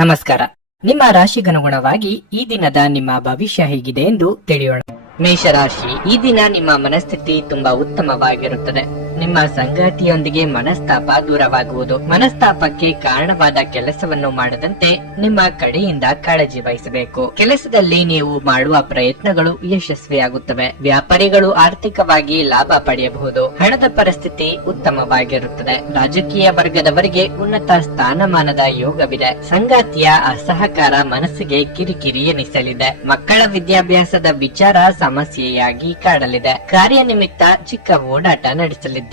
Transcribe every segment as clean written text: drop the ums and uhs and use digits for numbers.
ನಮಸ್ಕಾರ. ನಿಮ್ಮ ರಾಶಿಗನುಗುಣವಾಗಿ ಈ ದಿನದ ನಿಮ್ಮ ಭವಿಷ್ಯ ಹೇಗಿದೆ ಎಂದು ತಿಳಿಯೋಣ. ಮೇಷರಾಶಿ, ಈ ದಿನ ನಿಮ್ಮ ಮನಸ್ಥಿತಿ ತುಂಬಾ ಉತ್ತಮವಾಗಿರುತ್ತದೆ. ನಿಮ್ಮ ಸಂಗಾತಿಯೊಂದಿಗೆ ಮನಸ್ತಾಪ ದೂರವಾಗುವುದು. ಮನಸ್ತಾಪಕ್ಕೆ ಕಾರಣವಾದ ಕೆಲಸವನ್ನು ಮಾಡದಂತೆ ನಿಮ್ಮ ಕಡೆಯಿಂದ ಕಾಳಜಿ ವಹಿಸಬೇಕು. ಕೆಲಸದಲ್ಲಿ ನೀವು ಮಾಡುವ ಪ್ರಯತ್ನಗಳು ಯಶಸ್ವಿಯಾಗುತ್ತವೆ. ವ್ಯಾಪಾರಿಗಳು ಆರ್ಥಿಕವಾಗಿ ಲಾಭ ಪಡೆಯಬಹುದು. ಹಣದ ಪರಿಸ್ಥಿತಿ ಉತ್ತಮವಾಗಿರುತ್ತದೆ. ರಾಜಕೀಯ ವರ್ಗದವರಿಗೆ ಉನ್ನತ ಸ್ಥಾನಮಾನದ ಯೋಗವಿದೆ. ಸಂಗಾತಿಯ ಅಸಹಕಾರ ಮನಸ್ಸಿಗೆ ಕಿರಿಕಿರಿ ಎನಿಸಲಿದೆ. ಮಕ್ಕಳ ವಿದ್ಯಾಭ್ಯಾಸದ ವಿಚಾರ ಸಮಸ್ಯೆಯಾಗಿ ಕಾಡಲಿದೆ. ಕಾರ್ಯನಿಮಿತ್ತ ಚಿಕ್ಕ ಓಡಾಟ ನಡೆಸಲಿದೆ.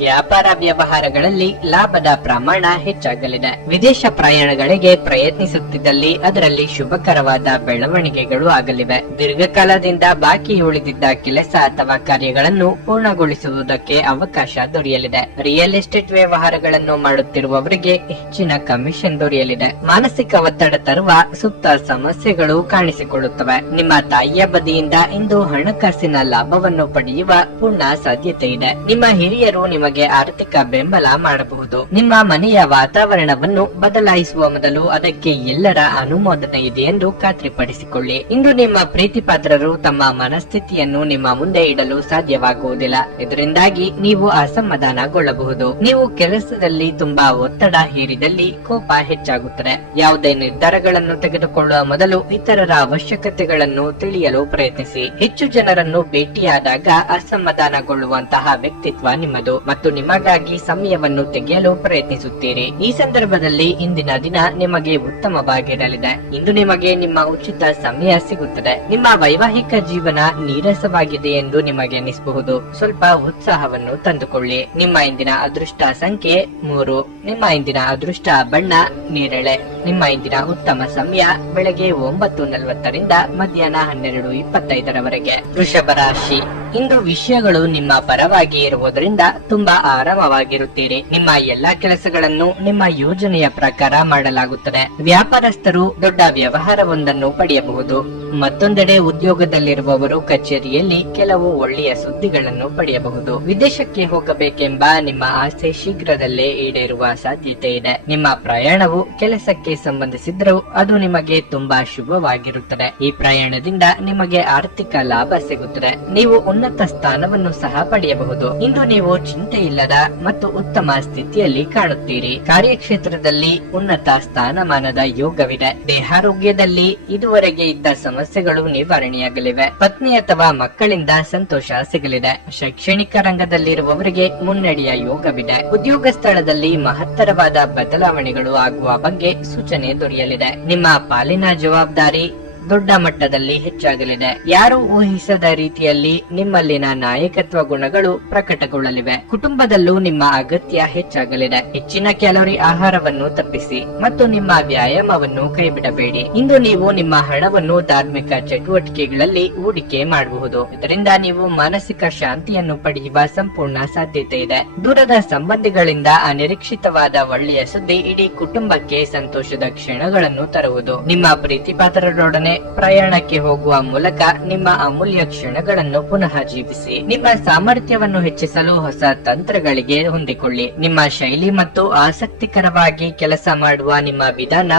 ವ್ಯಾಪಾರ ವ್ಯವಹಾರಗಳಲ್ಲಿ ಲಾಭದ ಪ್ರಮಾಣ ಹೆಚ್ಚಾಗಲಿದೆ. ವಿದೇಶ ಪ್ರಯಾಣಗಳಿಗೆ ಪ್ರಯತ್ನಿಸುತ್ತಿದ್ದಲ್ಲಿ ಅದರಲ್ಲಿ ಶುಭಕರವಾದ ಬೆಳವಣಿಗೆಗಳು ಆಗಲಿವೆ. ದೀರ್ಘಕಾಲದಿಂದ ಬಾಕಿ ಉಳಿದಿದ್ದ ಕೆಲಸ ಅಥವಾ ಕಾರ್ಯಗಳನ್ನು ಪೂರ್ಣಗೊಳಿಸುವುದಕ್ಕೆ ಅವಕಾಶ ದೊರೆಯಲಿದೆ. ರಿಯಲ್ ಎಸ್ಟೇಟ್ ವ್ಯವಹಾರಗಳನ್ನು ಮಾಡುತ್ತಿರುವವರಿಗೆ ಹೆಚ್ಚಿನ ಕಮಿಷನ್ ದೊರೆಯಲಿದೆ. ಮಾನಸಿಕ ಒತ್ತಡ ತರುವ ಸುಪ್ತ ಸಮಸ್ಯೆಗಳು ಕಾಣಿಸಿಕೊಳ್ಳುತ್ತವೆ. ನಿಮ್ಮ ತಾಯಿಯ ಬದಿಯಿಂದ ಇಂದು ಹಣಕಾಸಿನ ಲಾಭವನ್ನು ಪಡೆಯುವ ಪೂರ್ಣ ಸಾಧ್ಯತೆ ಇದೆ. ನಿಮ್ಮ ಹಿರಿಯರು ನಿಮಗೆ ಆರ್ಥಿಕ ಬೆಂಬಲ ಮಾಡಬಹುದು. ನಿಮ್ಮ ಮನೆಯ ವಾತಾವರಣವನ್ನು ಬದಲಾಯಿಸುವ ಮೊದಲು ಅದಕ್ಕೆ ಎಲ್ಲರ ಅನುಮೋದನೆ ಇದೆ ಎಂದು ಖಾತ್ರಿಪಡಿಸಿಕೊಳ್ಳಿ. ಇಂದು ನಿಮ್ಮ ಪ್ರೀತಿ ಪಾತ್ರರು ತಮ್ಮ ಮನಸ್ಥಿತಿಯನ್ನು ನಿಮ್ಮ ಮುಂದೆ ಇಡಲು ಸಾಧ್ಯವಾಗುವುದಿಲ್ಲ. ಇದರಿಂದಾಗಿ ನೀವು ಅಸಮಾಧಾನಗೊಳ್ಳಬಹುದು. ನೀವು ಕೆಲಸದಲ್ಲಿ ತುಂಬಾ ಒತ್ತಡ ಹೇರಿದಲ್ಲಿ ಕೋಪ ಹೆಚ್ಚಾಗುತ್ತದೆ. ಯಾವುದೇ ನಿರ್ಧಾರಗಳನ್ನು ತೆಗೆದುಕೊಳ್ಳುವ ಮೊದಲು ಇತರರ ಅವಶ್ಯಕತೆಗಳನ್ನು ತಿಳಿಯಲು ಪ್ರಯತ್ನಿಸಿ. ಹೆಚ್ಚು ಜನರನ್ನು ಭೇಟಿಯಾದಾಗ ಅಸಮಾಧಾನಗೊಳ್ಳುವಂತಹ ವ್ಯಕ್ತಿತ್ವ ನಿಮ್ಮದು ಮತ್ತು ನಿಮಗಾಗಿ ಸಮಯವನ್ನು ತೆಗೆಯಲು ಪ್ರಯತ್ನಿಸುತ್ತೀರಿ. ಈ ಸಂದರ್ಭದಲ್ಲಿ ಇಂದಿನ ದಿನ ನಿಮಗೆ ಉತ್ತಮವಾಗಿರಲಿದೆ. ಇಂದು ನಿಮಗೆ ನಿಮ್ಮ ಉಚಿತ ಸಮಯ ಸಿಗುತ್ತದೆ. ನಿಮ್ಮ ವೈವಾಹಿಕ ಜೀವನ ನೀರಸವಾಗಿದೆ ಎಂದು ನಿಮಗೆ ಅನಿಸಬಹುದು. ಸ್ವಲ್ಪ ಉತ್ಸಾಹವನ್ನು ತಂದುಕೊಳ್ಳಿ. ನಿಮ್ಮ ಇಂದಿನ ಅದೃಷ್ಟ ಸಂಖ್ಯೆ 3. ನಿಮ್ಮ ಇಂದಿನ ಅದೃಷ್ಟ ಬಣ್ಣ ನೇರಳೆ. ನಿಮ್ಮ ಇಂದಿನ ಉತ್ತಮ ಸಮಯ ಬೆಳಗ್ಗೆ 9:40ರಿಂದ ಮಧ್ಯಾಹ್ನ 12:25ರವರೆಗೆ. ವೃಷಭ ರಾಶಿ, ಇಂದು ವಿಷಯಗಳು ನಿಮ್ಮ ಪರವಾಗಿ ಇರುವುದರಿಂದ ತುಂಬಾ ಆರಾಮವಾಗಿರುತ್ತೀರಿ. ನಿಮ್ಮ ಎಲ್ಲಾ ಕೆಲಸಗಳನ್ನು ನಿಮ್ಮ ಯೋಜನೆಯ ಪ್ರಕಾರ ಮಾಡಲಾಗುತ್ತದೆ. ವ್ಯಾಪಾರಸ್ಥರು ದೊಡ್ಡ ವ್ಯವಹಾರವೊಂದನ್ನು ಪಡೆಯಬಹುದು. ಮತ್ತೊಂದೆಡೆ ಉದ್ಯೋಗದಲ್ಲಿರುವವರು ಕಚೇರಿಯಲ್ಲಿ ಕೆಲವು ಒಳ್ಳೆಯ ಸುದ್ದಿಗಳನ್ನು ಪಡೆಯಬಹುದು. ವಿದೇಶಕ್ಕೆ ಹೋಗಬೇಕೆಂಬ ನಿಮ್ಮ ಆಸೆ ಶೀಘ್ರದಲ್ಲೇ ಈಡೇರುವ ಸಾಧ್ಯತೆ ಇದೆ. ನಿಮ್ಮ ಪ್ರಯಾಣವು ಕೆಲಸಕ್ಕೆ ಸಂಬಂಧಿಸಿದ್ರೂ ಅದು ನಿಮಗೆ ತುಂಬಾ ಶುಭವಾಗಿರುತ್ತದೆ. ಈ ಪ್ರಯಾಣದಿಂದ ನಿಮಗೆ ಆರ್ಥಿಕ ಲಾಭ ಸಿಗುತ್ತದೆ. ನೀವು ಉನ್ನತ ಸ್ಥಾನವನ್ನು ಸಹ ಪಡೆಯಬಹುದು. ಇಂದು ನೀವು ಚಿಂತೆ ಇಲ್ಲದ ಮತ್ತು ಉತ್ತಮ ಸ್ಥಿತಿಯಲ್ಲಿ ಕಾಣುತ್ತೀರಿ. ಕಾರ್ಯಕ್ಷೇತ್ರದಲ್ಲಿ ಉನ್ನತ ಸ್ಥಾನಮಾನದ ಯೋಗವಿದೆ. ದೇಹಾರೋಗ್ಯದಲ್ಲಿ ಇದುವರೆಗೆ ಇದ್ದ ಸಮಸ್ಯೆಗಳು ನಿವಾರಣೆಯಾಗಲಿವೆ. ಪತ್ನಿ ಅಥವಾ ಮಕ್ಕಳಿಂದ ಸಂತೋಷ ಸಿಗಲಿದೆ. ಶೈಕ್ಷಣಿಕ ರಂಗದಲ್ಲಿರುವವರಿಗೆ ಮುನ್ನಡೆಯ ಯೋಗವಿದೆ. ಉದ್ಯೋಗ ಸ್ಥಳದಲ್ಲಿ ಮಹತ್ತರವಾದ ಬದಲಾವಣೆಗಳು ಆಗುವ ಬಗ್ಗೆ ಸೂಚನೆ ದೊರೆಯಲಿದೆ. ನಿಮ್ಮ ಪಾಲಿನ ಜವಾಬ್ದಾರಿ ದೊಡ್ಡ ಮಟ್ಟದಲ್ಲಿ ಹೆಚ್ಚಾಗಲಿದೆ. ಯಾರು ಊಹಿಸದ ರೀತಿಯಲ್ಲಿ ನಿಮ್ಮಲ್ಲಿನ ನಾಯಕತ್ವ ಗುಣಗಳು ಪ್ರಕಟಗೊಳ್ಳಲಿವೆ. ಕುಟುಂಬದಲ್ಲೂ ನಿಮ್ಮ ಅಗತ್ಯ ಹೆಚ್ಚಾಗಲಿದೆ. ಹೆಚ್ಚಿನ ಕ್ಯಾಲೋರಿ ಆಹಾರವನ್ನು ತಪ್ಪಿಸಿ ಮತ್ತು ನಿಮ್ಮ ವ್ಯಾಯಾಮವನ್ನು ಕೈಬಿಡಬೇಡಿ. ಇಂದು ನೀವು ನಿಮ್ಮ ಹಣವನ್ನು ಧಾರ್ಮಿಕ ಚಟುವಟಿಕೆಗಳಲ್ಲಿ ಹೂಡಿಕೆ ಮಾಡಬಹುದು. ಇದರಿಂದ ನೀವು ಮಾನಸಿಕ ಶಾಂತಿಯನ್ನು ಪಡೆಯುವ ಸಂಪೂರ್ಣ ಸಾಧ್ಯತೆ ಇದೆ. ದೂರದ ಸಂಬಂಧಿಗಳಿಂದ ಅನಿರೀಕ್ಷಿತವಾದ ಒಳ್ಳೆಯ ಸುದ್ದಿ ಇಡೀ ಕುಟುಂಬಕ್ಕೆ ಸಂತೋಷದ ಕ್ಷಣಗಳನ್ನು ತರುವುದು. ನಿಮ್ಮ ಪ್ರೀತಿಪಾತ್ರರೊಡನೆ ಪ್ರಯಾಣಕ್ಕೆ ಹೋಗುವ ಮೂಲಕ ನಿಮ್ಮ ಅಮೂಲ್ಯ ಕ್ಷಣಗಳನ್ನು ಪುನಃ ಜೀವಿಸಿ. ನಿಮ್ಮ ಸಾಮರ್ಥ್ಯವನ್ನು ಹೆಚ್ಚಿಸಲು ಹೊಸ ತಂತ್ರಗಳಿಗೆ ಹೊಂದಿಕೊಳ್ಳಿ. ನಿಮ್ಮ ಶೈಲಿ ಮತ್ತು ಆಸಕ್ತಿಕರವಾಗಿ ಕೆಲಸ ಮಾಡುವ ನಿಮ್ಮ ವಿಧಾನ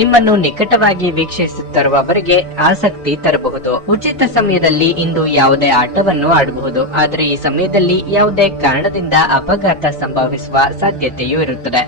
ನಿಮ್ಮನ್ನು ನಿಕಟವಾಗಿ ವೀಕ್ಷಿಸುತ್ತಿರುವವರಿಗೆ ಆಸಕ್ತಿ ತರಬಹುದು. ಉಚಿತ ಸಮಯದಲ್ಲಿ ಇಂದು ಯಾವುದೇ ಆಟವನ್ನು ಆಡಬಹುದು. ಆದರೆ ಈ ಸಮಯದಲ್ಲಿ ಯಾವುದೇ ಕಾರಣದಿಂದ ಅಪಘಾತ ಸಂಭವಿಸುವ ಸಾಧ್ಯತೆಯೂ ಇರುತ್ತದೆ.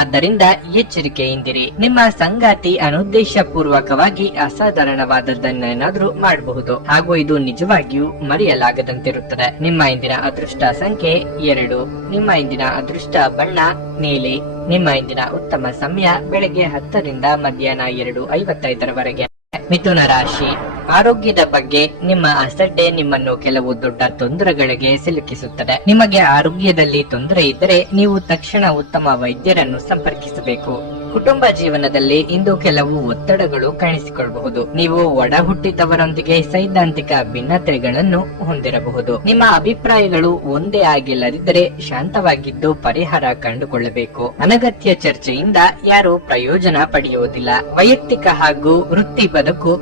ಆದ್ದರಿಂದ ಎಚ್ಚರಿಕೆಯಿಂದಿರಿ. ನಿಮ್ಮ ಸಂಗಾತಿ ಅನುದ್ದೇಶ ಪೂರ್ವಕವಾಗಿ ಅಸಾಧಾರಣವಾದದ್ದನ್ನೇನಾದ್ರೂ ಮಾಡಬಹುದು ಹಾಗೂ ಇದು ನಿಜವಾಗಿಯೂ ಮರೆಯಲಾಗದಂತಿರುತ್ತದೆ. ನಿಮ್ಮ ಇಂದಿನ ಅದೃಷ್ಟ ಸಂಖ್ಯೆ 2. ನಿಮ್ಮ ಇಂದಿನ ಅದೃಷ್ಟ ಬಣ್ಣ ನೀಲಿ. ನಿಮ್ಮ ಇಂದಿನ ಉತ್ತಮ ಸಮಯ ಬೆಳಗ್ಗೆ 10ರಿಂದ ಮಧ್ಯಾಹ್ನ 2:55ರವರೆಗೆ. ಮಿಥುನ ರಾಶಿ, ಆರೋಗ್ಯದ ಬಗ್ಗೆ ನಿಮ್ಮ ಅಸಡ್ಡೆ ನಿಮ್ಮನ್ನು ಕೆಲವು ದೊಡ್ಡ ತೊಂದರೆಗಳಿಗೆ ಸಿಲುಕಿಸುತ್ತದೆ. ನಿಮಗೆ ಆರೋಗ್ಯದಲ್ಲಿ ತೊಂದರೆ ಇದ್ದರೆ ನೀವು ತಕ್ಷಣ ಉತ್ತಮ ವೈದ್ಯರನ್ನು ಸಂಪರ್ಕಿಸಬೇಕು. ಕುಟುಂಬ ಜೀವನದಲ್ಲಿ ಇಂದು ಕೆಲವು ಒತ್ತಡಗಳು ಕಾಣಿಸಿಕೊಳ್ಳಬಹುದು. ನೀವು ಒಡ ಹುಟ್ಟಿದವರೊಂದಿಗೆ ಸೈದ್ಧಾಂತಿಕ ಭಿನ್ನತೆಗಳನ್ನು ಹೊಂದಿರಬಹುದು. ನಿಮ್ಮ ಅಭಿಪ್ರಾಯಗಳು ಒಂದೇ ಆಗಿಲ್ಲದಿದ್ದರೆ ಶಾಂತವಾಗಿದ್ದು ಪರಿಹಾರ ಕಂಡುಕೊಳ್ಳಬೇಕು. ಅನಗತ್ಯ ಚರ್ಚೆಯಿಂದ ಯಾರು ಪ್ರಯೋಜನ ಪಡೆಯುವುದಿಲ್ಲ. ವೈಯಕ್ತಿಕ ಹಾಗೂ ವೃತ್ತಿ ಬದುಕು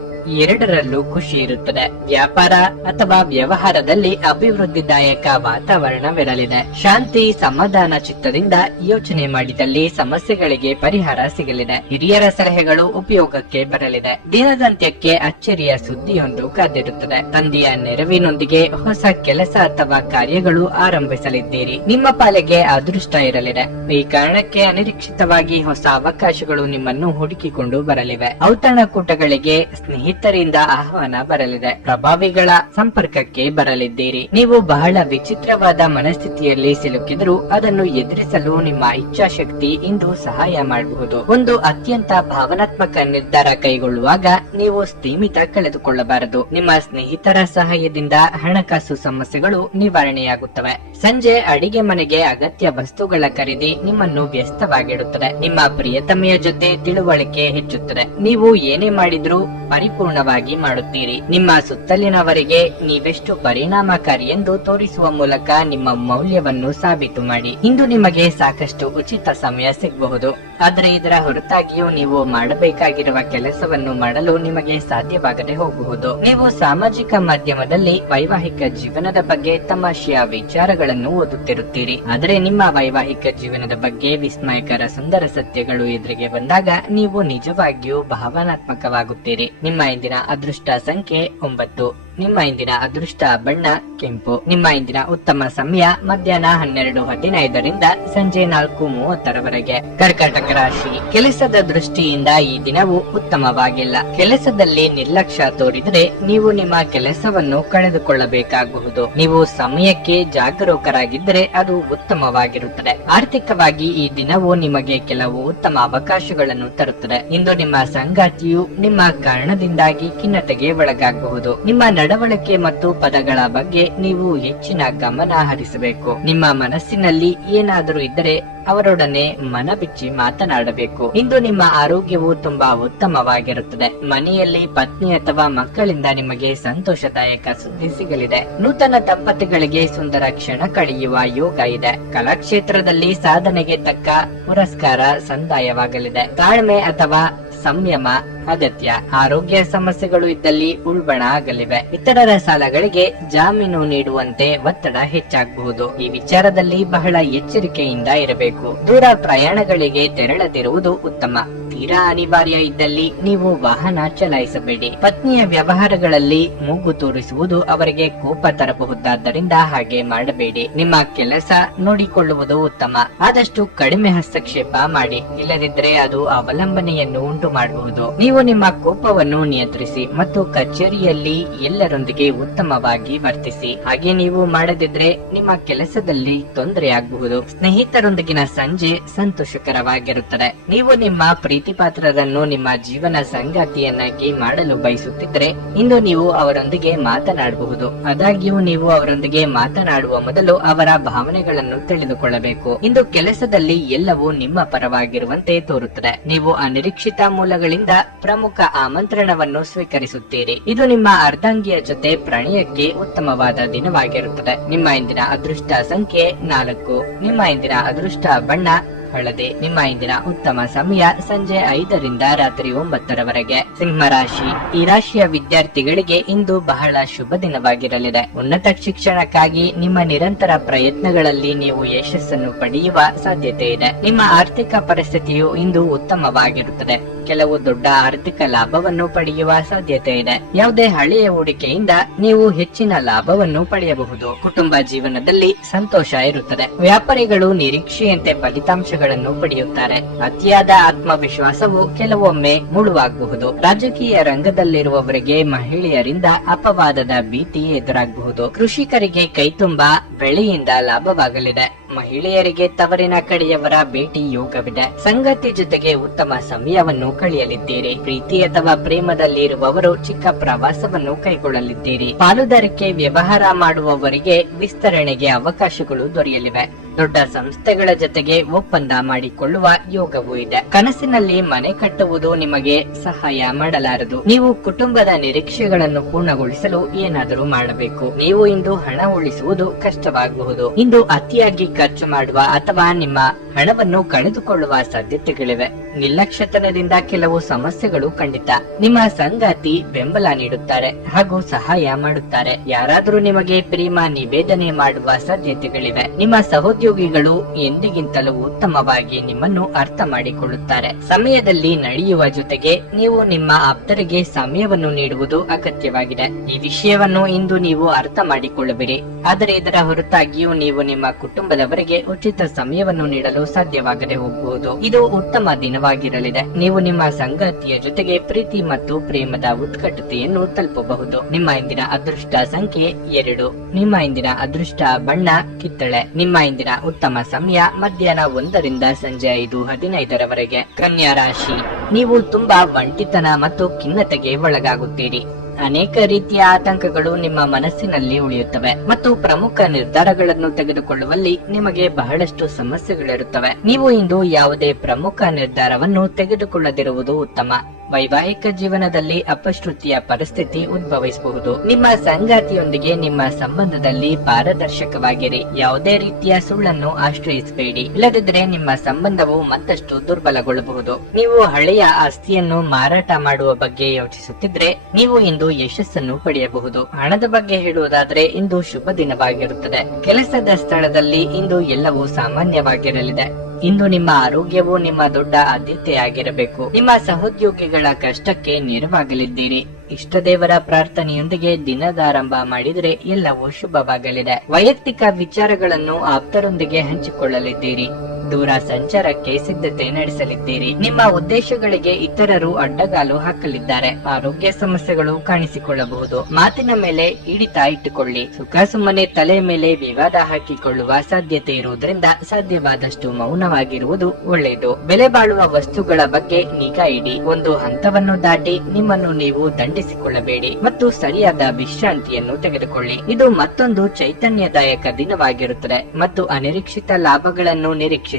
ಎರಡರಲ್ಲೂ ಖುಷಿ ಇರುತ್ತದೆ. ವ್ಯಾಪಾರ ಅಥವಾ ವ್ಯವಹಾರದಲ್ಲಿ ಅಭಿವೃದ್ಧಿದಾಯಕ ವಾತಾವರಣವಿರಲಿದೆ. ಶಾಂತಿ ಸಮಾಧಾನ ಚಿತ್ತದಿಂದ ಯೋಚನೆ ಮಾಡಿದಲ್ಲಿ ಸಮಸ್ಯೆಗಳಿಗೆ ಪರಿಹಾರ ಸಿಗಲಿದೆ. ಹಿರಿಯರ ಸಲಹೆಗಳು ಉಪಯೋಗಕ್ಕೆ ಬರಲಿದೆ. ದಿನದಂತ್ಯಕ್ಕೆ ಅಚ್ಚರಿಯ ಸುದ್ದಿಯೊಂದು ಕಾದಿರುತ್ತದೆ. ತಂದೆಯ ನೆರವಿನೊಂದಿಗೆ ಹೊಸ ಕೆಲಸ ಅಥವಾ ಕಾರ್ಯಗಳು ಆರಂಭಿಸಲಿದ್ದೀರಿ. ನಿಮ್ಮ ಪಾಲಿಗೆ ಅದೃಷ್ಟ ಇರಲಿದೆ. ಈ ಕಾರಣಕ್ಕೆ ಅನಿರೀಕ್ಷಿತವಾಗಿ ಹೊಸ ಅವಕಾಶಗಳು ನಿಮ್ಮನ್ನು ಹುಡುಕಿಕೊಂಡು ಬರಲಿವೆ. ಔತಣಕೂಟಗಳಿಗೆ ಸ್ನೇಹಿತರಿಂದ ಆಹ್ವಾನ ಬರಲಿದೆ. ಪ್ರಭಾವಿಗಳ ಸಂಪರ್ಕಕ್ಕೆ ಬರಲಿದ್ದೀರಿ. ನೀವು ಬಹಳ ವಿಚಿತ್ರವಾದ ಮನಸ್ಥಿತಿಯಲ್ಲಿ ಸಿಲುಕಿದರೂ ಅದನ್ನು ಎದುರಿಸಲು ನಿಮ್ಮ ಇಚ್ಛಾಶಕ್ತಿ ಇಂದು ಸಹಾಯ ಮಾಡಬಹುದು. ಒಂದು ಅತ್ಯಂತ ಭಾವನಾತ್ಮಕ ನಿರ್ಧಾರ ಕೈಗೊಳ್ಳುವಾಗ ನೀವು ಸ್ಥೀಮಿತ ಕಳೆದುಕೊಳ್ಳಬಾರದು. ನಿಮ್ಮ ಸ್ನೇಹಿತರ ಸಹಾಯದಿಂದ ಹಣಕಾಸು ಸಮಸ್ಯೆಗಳು ನಿವಾರಣೆಯಾಗುತ್ತವೆ. ಸಂಜೆ ಅಡಿಗೆ ಮನೆಗೆ ಅಗತ್ಯ ವಸ್ತುಗಳ ಖರೀದಿ ನಿಮ್ಮನ್ನು ವ್ಯಸ್ತವಾಗಿಡುತ್ತದೆ. ನಿಮ್ಮ ಪ್ರಿಯತಮೆಯ ಜೊತೆ ತಿಳುವಳಿಕೆ ಹೆಚ್ಚುತ್ತದೆ. ನೀವು ಏನೇ ಮಾಡಿದ್ರೂ ಪರಿಪೂರ್ಣವಾಗಿ ಮಾಡುತ್ತೀರಿ. ನಿಮ್ಮ ಸುತ್ತಲಿನವರಿಗೆ ನೀವೆಷ್ಟು ಪರಿಣಾಮಕಾರಿ ಎಂದು ತೋರಿಸುವ ಮೂಲಕ ನಿಮ್ಮ ಮೌಲ್ಯವನ್ನು ಸಾಬೀತು ಮಾಡಿ. ಇಂದು ನಿಮಗೆ ಸಾಕಷ್ಟು ಉಚಿತ ಸಮಯ ಸಿಗಬಹುದು, ಆದರೆ ಇದರ ಹೊರತಾಗಿಯೂ ನೀವು ಮಾಡಬೇಕಾಗಿರುವ ಕೆಲಸವನ್ನು ಮಾಡಲು ನಿಮಗೆ ಸಾಧ್ಯವಾಗದೆ ಹೋಗಬಹುದು. ನೀವು ಸಾಮಾಜಿಕ ಮಾಧ್ಯಮದಲ್ಲಿ ವೈವಾಹಿಕ ಜೀವನದ ಬಗ್ಗೆ ತಮಾಷೆಯ ವಿಚಾರಗಳನ್ನು ಓದುತ್ತಿರುತ್ತೀರಿ, ಆದರೆ ನಿಮ್ಮ ವೈವಾಹಿಕ ಜೀವನದ ಬಗ್ಗೆ ವಿಸ್ಮಯಕರ ಸುಂದರ ಸತ್ಯಗಳು ಎದುರಿಗೆ ಬಂದಾಗ ನೀವು ನಿಜವಾಗಿಯೂ ಭಾವನಾತ್ಮಕವಾಗುತ್ತೀರಿ. ನಿಮ್ಮ ಇಂದಿನ ಅದೃಷ್ಟ ಸಂಖ್ಯೆ 9. ನಿಮ್ಮ ಇಂದಿನ ಅದೃಷ್ಟ ಬಣ್ಣ ಕೆಂಪು. ನಿಮ್ಮ ಇಂದಿನ ಉತ್ತಮ ಸಮಯ ಮಧ್ಯಾಹ್ನ 12:15 ಸಂಜೆ 4:30 ಕರ್ಕಾಟಕ ರಾಶಿ. ಕೆಲಸದ ದೃಷ್ಟಿಯಿಂದ ಈ ದಿನವು ಉತ್ತಮವಾಗಿಲ್ಲ. ಕೆಲಸದಲ್ಲಿ ನಿರ್ಲಕ್ಷ್ಯ ತೋರಿದರೆ ನೀವು ನಿಮ್ಮ ಕೆಲಸವನ್ನು ಕಳೆದುಕೊಳ್ಳಬೇಕಾಗಬಹುದು. ನೀವು ಸಮಯಕ್ಕೆ ಜಾಗರೂಕರಾಗಿದ್ದರೆ ಅದು ಉತ್ತಮವಾಗಿರುತ್ತದೆ. ಆರ್ಥಿಕವಾಗಿ ಈ ದಿನವು ನಿಮಗೆ ಕೆಲವು ಉತ್ತಮ ಅವಕಾಶಗಳನ್ನು ತರುತ್ತದೆ. ಇಂದು ನಿಮ್ಮ ಸಂಗಾತಿಯು ನಿಮ್ಮ ಕಾರಣದಿಂದಾಗಿ ಖಿನ್ನತೆಗೆ ಒಳಗಾಗಬಹುದು. ನಿಮ್ಮ ನಡವಳಿಕೆ ಮತ್ತು ಪದಗಳ ಬಗ್ಗೆ ನೀವು ಹೆಚ್ಚಿನ ಗಮನ ಹರಿಸಬೇಕು. ನಿಮ್ಮ ಮನಸ್ಸಿನಲ್ಲಿ ಏನಾದರೂ ಇದ್ದರೆ ಅವರೊಡನೆ ಮನಬಿಚ್ಚಿ ಮಾತನಾಡಬೇಕು. ಇಂದು ನಿಮ್ಮ ಆರೋಗ್ಯವು ತುಂಬಾ ಉತ್ತಮವಾಗಿರುತ್ತದೆ. ಮನೆಯಲ್ಲಿ ಪತ್ನಿ ಅಥವಾ ಮಕ್ಕಳಿಂದ ನಿಮಗೆ ಸಂತೋಷದಾಯಕ ಸುದ್ದಿ ಸಿಗಲಿದೆ. ನೂತನ ದಂಪತಿಗಳಿಗೆ ಸುಂದರ ಕ್ಷಣ ಕಳೆಯುವ ಯೋಗ ಇದೆ. ಕಲಾಕ್ಷೇತ್ರದಲ್ಲಿ ಸಾಧನೆಗೆ ತಕ್ಕ ಪುರಸ್ಕಾರ ಸಂದಾಯವಾಗಲಿದೆ. ತಾಳ್ಮೆ ಅಥವಾ ಸಂಯಮ ಅಗತ್ಯ. ಆರೋಗ್ಯ ಸಮಸ್ಯೆಗಳು ಇದ್ದಲ್ಲಿ ಉಲ್ಬಣ ಆಗಲಿವೆ. ಇತರರ ಸಾಲಗಳಿಗೆ ಜಾಮೀನು ನೀಡುವಂತೆ ಒತ್ತಡ ಹೆಚ್ಚಾಗಬಹುದು. ಈ ವಿಚಾರದಲ್ಲಿ ಬಹಳ ಎಚ್ಚರಿಕೆಯಿಂದ ಇರಬೇಕು. ದೂರ ಪ್ರಯಾಣಗಳಿಗೆ ತೆರಳದಿರುವುದು ಉತ್ತಮ. ತೀರಾ ಅನಿವಾರ್ಯ ಇದ್ದಲ್ಲಿ ನೀವು ವಾಹನ ಚಲಾಯಿಸಬೇಡಿ. ಪತ್ನಿಯ ವ್ಯವಹಾರಗಳಲ್ಲಿ ಮೂಗು ತೋರಿಸುವುದು ಅವರಿಗೆ ಕೋಪ ತರಬಹುದಾದ್ದರಿಂದ ಹಾಗೆ ಮಾಡಬೇಡಿ. ನಿಮ್ಮ ಕೆಲಸ ನೋಡಿಕೊಳ್ಳುವುದು ಉತ್ತಮ. ಆದಷ್ಟು ಕಡಿಮೆ ಹಸ್ತಕ್ಷೇಪ ಮಾಡಿ, ಇಲ್ಲದಿದ್ದರೆ ಅದು ಅವಲಂಬನೆಯನ್ನು ಉಂಟು ಮಾಡಬಹುದು. ನೀವು ನಿಮ್ಮ ಕೋಪವನ್ನು ನಿಯಂತ್ರಿಸಿ ಮತ್ತು ಕಚೇರಿಯಲ್ಲಿ ಎಲ್ಲರೊಂದಿಗೆ ಉತ್ತಮವಾಗಿ ವರ್ತಿಸಿ. ಹಾಗೆ ನೀವು ಮಾಡದಿದ್ರೆ ನಿಮ್ಮ ಕೆಲಸದಲ್ಲಿ ತೊಂದರೆಯಾಗಬಹುದು. ಸ್ನೇಹಿತರೊಂದಿಗಿನ ಸಂಜೆ ಸಂತೋಷಕರವಾಗಿರುತ್ತದೆ. ನೀವು ನಿಮ್ಮ ಪ್ರೀತಿಪಾತ್ರರನ್ನು ನಿಮ್ಮ ಜೀವನ ಸಂಗಾತಿಯನ್ನಾಗಿ ಮಾಡಲು ಬಯಸುತ್ತಿದ್ದರೆ ಇಂದು ನೀವು ಅವರೊಂದಿಗೆ ಮಾತನಾಡಬಹುದು. ಆದಾಗ್ಯೂ ನೀವು ಅವರೊಂದಿಗೆ ಮಾತನಾಡುವ ಮೊದಲು ಅವರ ಭಾವನೆಗಳನ್ನು ತಿಳಿದುಕೊಳ್ಳಬೇಕು. ಇಂದು ಕೆಲಸದಲ್ಲಿ ಎಲ್ಲವೂ ನಿಮ್ಮ ಪರವಾಗಿರುವಂತೆ ತೋರುತ್ತದೆ. ನೀವು ಅನಿರೀಕ್ಷಿತ ಮೂಲಗಳಿಂದ ಪ್ರಮುಖ ಆಮಂತ್ರಣವನ್ನು ಸ್ವೀಕರಿಸುತ್ತೀರಿ. ಇದು ನಿಮ್ಮ ಅರ್ಧಾಂಗಿಯ ಜೊತೆ ಪ್ರಣಯಕ್ಕೆ ಉತ್ತಮವಾದ ದಿನವಾಗಿರುತ್ತದೆ. ನಿಮ್ಮ ಇಂದಿನ ಅದೃಷ್ಟ ಸಂಖ್ಯೆ 4. ನಿಮ್ಮ ಇಂದಿನ ಅದೃಷ್ಟ ಬಣ್ಣ ಹಳದಿ. ನಿಮ್ಮ ಇಂದಿನ ಉತ್ತಮ ಸಮಯ ಸಂಜೆ 5 ರಾತ್ರಿ 9 ಸಿಂಹ ರಾಶಿ. ಈ ರಾಶಿಯ ವಿದ್ಯಾರ್ಥಿಗಳಿಗೆ ಇಂದು ಬಹಳ ಶುಭ ದಿನವಾಗಿರಲಿದೆ. ಉನ್ನತ ಶಿಕ್ಷಣಕ್ಕಾಗಿ ನಿಮ್ಮ ನಿರಂತರ ಪ್ರಯತ್ನಗಳಲ್ಲಿ ನೀವು ಯಶಸ್ಸನ್ನು ಪಡೆಯುವ ಸಾಧ್ಯತೆ ಇದೆ. ನಿಮ್ಮ ಆರ್ಥಿಕ ಪರಿಸ್ಥಿತಿಯು ಇಂದು ಉತ್ತಮವಾಗಿರುತ್ತದೆ. ಕೆಲವು ದೊಡ್ಡ ಆರ್ಥಿಕ ಲಾಭವನ್ನು ಪಡೆಯುವ ಸಾಧ್ಯತೆ ಇದೆ. ಯಾವುದೇ ಹಳೆಯ ಹೂಡಿಕೆಯಿಂದ ನೀವು ಹೆಚ್ಚಿನ ಲಾಭವನ್ನು ಪಡೆಯಬಹುದು. ಕುಟುಂಬ ಜೀವನದಲ್ಲಿ ಸಂತೋಷ ಇರುತ್ತದೆ. ವ್ಯಾಪಾರಿಗಳು ನಿರೀಕ್ಷೆಯಂತೆ ಫಲಿತಾಂಶಗಳನ್ನು ಪಡೆಯುತ್ತಾರೆ. ಅತಿಯಾದ ಆತ್ಮವಿಶ್ವಾಸವು ಕೆಲವೊಮ್ಮೆ ಮುಳುವಾಗಬಹುದು. ರಾಜಕೀಯ ರಂಗದಲ್ಲಿರುವವರಿಗೆ ಮಹಿಳೆಯರಿಂದ ಅಪವಾದದ ಭೀತಿ ಎದುರಾಗಬಹುದು. ಕೃಷಿಕರಿಗೆ ಕೈತುಂಬಾ ಬೆಳೆಯಿಂದ ಲಾಭವಾಗಲಿದೆ. ಮಹಿಳೆಯರಿಗೆ ತವರಿನ ಕಡೆಯವರ ಭೇಟಿ ಯೋಗವಿದೆ. ಸಂಗಾತಿ ಜೊತೆಗೆ ಉತ್ತಮ ಸಮಯವನ್ನು ಕಳೆಯಲಿದ್ದೀರಿ. ಪ್ರೀತಿ ಅಥವಾ ಪ್ರೇಮದಲ್ಲಿರುವವರು ಚಿಕ್ಕ ಪ್ರವಾಸವನ್ನು ಕೈಗೊಳ್ಳಲಿದ್ದೀರಿ. ಪಾಲುದಾರಿಕೆ ವ್ಯವಹಾರ ಮಾಡುವವರಿಗೆ ವಿಸ್ತರಣೆಗೆ ಅವಕಾಶಗಳು ದೊರೆಯಲಿವೆ. ದೊಡ್ಡ ಸಂಸ್ಥೆಗಳ ಜೊತೆಗೆ ಒಪ್ಪಂದ ಮಾಡಿಕೊಳ್ಳುವ ಯೋಗವೂ ಇದೆ. ಕನಸಿನಲ್ಲಿ ಮನೆ ಕಟ್ಟುವುದು ನಿಮಗೆ ಸಹಾಯ ಮಾಡಲಾರದು. ನೀವು ಕುಟುಂಬದ ನಿರೀಕ್ಷೆಗಳನ್ನು ಪೂರ್ಣಗೊಳಿಸಲು ಏನಾದರೂ ಮಾಡಬೇಕು. ನೀವು ಇಂದು ಹಣ ಉಳಿಸುವುದು ಕಷ್ಟವಾಗಬಹುದು. ಇಂದು ಅತಿಯಾಗಿ ಖರ್ಚು ಮಾಡುವ ಅಥವಾ ನಿಮ್ಮ ಹಣವನ್ನು ಕಳೆದುಕೊಳ್ಳುವ ಸಾಧ್ಯತೆಗಳಿವೆ. ನಿರ್ಲಕ್ಷ್ಯತನದಿಂದ ಕೆಲವು ಸಮಸ್ಯೆಗಳು ಖಂಡಿತ. ನಿಮ್ಮ ಸಂಗಾತಿ ಬೆಂಬಲ ನೀಡುತ್ತಾರೆ ಹಾಗೂ ಸಹಾಯ ಮಾಡುತ್ತಾರೆ. ಯಾರಾದರೂ ನಿಮಗೆ ಪ್ರೇಮ ನಿವೇದನೆ ಮಾಡುವ ಸಾಧ್ಯತೆಗಳಿವೆ. ನಿಮ್ಮ ಸಹೋದ್ಯೋಗಿಗಳು ಎಂದಿಗಿಂತಲೂ ಉತ್ತಮವಾಗಿ ನಿಮ್ಮನ್ನು ಅರ್ಥ ಮಾಡಿಕೊಳ್ಳುತ್ತಾರೆ. ಸಮಯದಲ್ಲಿ ನಡೆಯುವ ಜೊತೆಗೆ ನೀವು ನಿಮ್ಮ ಆಪ್ತರಿಗೆ ಸಮಯವನ್ನು ನೀಡುವುದು ಅಗತ್ಯವಾಗಿದೆ. ಈ ವಿಷಯವನ್ನು ಇಂದು ನೀವು ಅರ್ಥ ಮಾಡಿಕೊಳ್ಳಬೇಡಿ. ಆದರೆ ಇದರ ಹೊರತಾಗಿಯೂ ನೀವು ನಿಮ್ಮ ಕುಟುಂಬದವರಿಗೆ ಉಚಿತ ಸಮಯವನ್ನು ನೀಡಲು ಸಾಧ್ಯವಾಗದೆ ಹೋಗಬಹುದು. ಇದು ಉತ್ತಮ ದಿನವಾಗಿರಲಿದೆ. ನೀವು ನಿಮ್ಮ ಸಂಗಾತಿಯ ಜೊತೆಗೆ ಪ್ರೀತಿ ಮತ್ತು ಪ್ರೇಮದ ಉತ್ಕಟತೆಯನ್ನು ತಲುಪಬಹುದು. ನಿಮ್ಮ ಇಂದಿನ ಅದೃಷ್ಟ ಸಂಖ್ಯೆ 2. ನಿಮ್ಮ ಇಂದಿನ ಅದೃಷ್ಟ ಬಣ್ಣ ಕಿತ್ತಳೆ. ನಿಮ್ಮ ಇಂದಿನ ಉತ್ತಮ ಸಮಯ ಮಧ್ಯಾಹ್ನ 1 ರಿಂದ ಸಂಜೆ 5:15 ಕನ್ಯಾ ರಾಶಿ, ನೀವು ತುಂಬಾ ಒಂಟಿತನ ಮತ್ತು ಖಿನ್ನತೆಗೆ ಒಳಗಾಗುತ್ತೀರಿ. ಅನೇಕ ರೀತಿಯ ಆತಂಕಗಳು ನಿಮ್ಮ ಮನಸ್ಸಿನಲ್ಲಿ ಉಳಿಯುತ್ತವೆ ಮತ್ತು ಪ್ರಮುಖ ನಿರ್ಧಾರಗಳನ್ನು ತೆಗೆದುಕೊಳ್ಳುವಲ್ಲಿ ನಿಮಗೆ ಬಹಳಷ್ಟು ಸಮಸ್ಯೆಗಳಿರುತ್ತವೆ. ನೀವು ಇಂದು ಯಾವುದೇ ಪ್ರಮುಖ ನಿರ್ಧಾರವನ್ನು ತೆಗೆದುಕೊಳ್ಳದಿರುವುದು ಉತ್ತಮ. ವೈವಾಹಿಕ ಜೀವನದಲ್ಲಿ ಅಪಶ್ರುತಿಯ ಪರಿಸ್ಥಿತಿ ಉದ್ಭವಿಸಬಹುದು. ನಿಮ್ಮ ಸಂಗಾತಿಯೊಂದಿಗೆ ನಿಮ್ಮ ಸಂಬಂಧದಲ್ಲಿ ಪಾರದರ್ಶಕವಾಗಿರಿ. ಯಾವುದೇ ರೀತಿಯ ಸುಳ್ಳನ್ನು ಆಶ್ರಯಿಸಬೇಡಿ. ಇಲ್ಲದಿದ್ದರೆ ನಿಮ್ಮ ಸಂಬಂಧವು ಮತ್ತಷ್ಟು ದುರ್ಬಲಗೊಳ್ಳಬಹುದು. ನೀವು ಹಳೆಯ ಆಸ್ತಿಯನ್ನು ಮಾರಾಟ ಮಾಡುವ ಬಗ್ಗೆ ಯೋಚಿಸುತ್ತಿದ್ರೆ ನೀವು ಇಂದು ಯಶಸ್ಸನ್ನು ಪಡೆಯಬಹುದು. ಹಣದ ಬಗ್ಗೆ ಹೇಳುವುದಾದರೆ ಇಂದು ಶುಭ ದಿನವಾಗಿರುತ್ತದೆ. ಕೆಲಸದ ಸ್ಥಳದಲ್ಲಿ ಇಂದು ಎಲ್ಲವೂ ಸಾಮಾನ್ಯವಾಗಿರಲಿದೆ. ಇಂದು ನಿಮ್ಮ ಆರೋಗ್ಯವು ನಿಮ್ಮ ದೊಡ್ಡ ಆದ್ಯತೆಯಾಗಿರಬೇಕು. ನಿಮ್ಮ ಸಹೋದ್ಯೋಗಿಗಳ ಕಷ್ಟಕ್ಕೆ ನೆರವಾಗಲಿದ್ದೀರಿ. ಇಷ್ಟ ದೇವರ ಪ್ರಾರ್ಥನೆಯೊಂದಿಗೆ ದಿನದಾರಂಭ ಮಾಡಿದರೆ ಎಲ್ಲವೂ ಶುಭವಾಗಲಿದೆ. ವೈಯಕ್ತಿಕ ವಿಚಾರಗಳನ್ನು ಆಪ್ತರೊಂದಿಗೆ ಹಂಚಿಕೊಳ್ಳಲಿದ್ದೀರಿ. ದೂರ ಸಂಚಾರಕ್ಕೆ ಸಿದ್ಧತೆ ನಡೆಸಲಿದ್ದೀರಿ. ನಿಮ್ಮ ಉದ್ದೇಶಗಳಿಗೆ ಇತರರು ಅಡ್ಡಗಾಲು ಹಾಕಲಿದ್ದಾರೆ. ಆರೋಗ್ಯ ಸಮಸ್ಯೆಗಳು ಕಾಣಿಸಿಕೊಳ್ಳಬಹುದು. ಮಾತಿನ ಮೇಲೆ ಹಿಡಿತ ಇಟ್ಟುಕೊಳ್ಳಿ. ಸುಖ ಸುಮ್ಮನೆ ತಲೆ ಮೇಲೆ ವಿವಾದ ಹಾಕಿಕೊಳ್ಳುವ ಸಾಧ್ಯತೆ ಇರುವುದರಿಂದ ಸಾಧ್ಯವಾದಷ್ಟು ಮೌನವಾಗಿರುವುದು ಒಳ್ಳೆಯದು. ಬೆಲೆ ಬಾಳುವ ವಸ್ತುಗಳ ಬಗ್ಗೆ ನಿಗಾ ಇಡಿ. ಒಂದು ಹಂತವನ್ನು ದಾಟಿ ನಿಮ್ಮನ್ನು ನೀವು ದಂಡಿಸಿಕೊಳ್ಳಬೇಡಿ ಮತ್ತು ಸರಿಯಾದ ವಿಶ್ರಾಂತಿಯನ್ನು ತೆಗೆದುಕೊಳ್ಳಿ. ಇದು ಮತ್ತೊಂದು ಚೈತನ್ಯದಾಯಕ ದಿನವಾಗಿರುತ್ತದೆ ಮತ್ತು ಅನಿರೀಕ್ಷಿತ ಲಾಭಗಳನ್ನು ನಿರೀಕ್ಷಿಸಬಹುದು.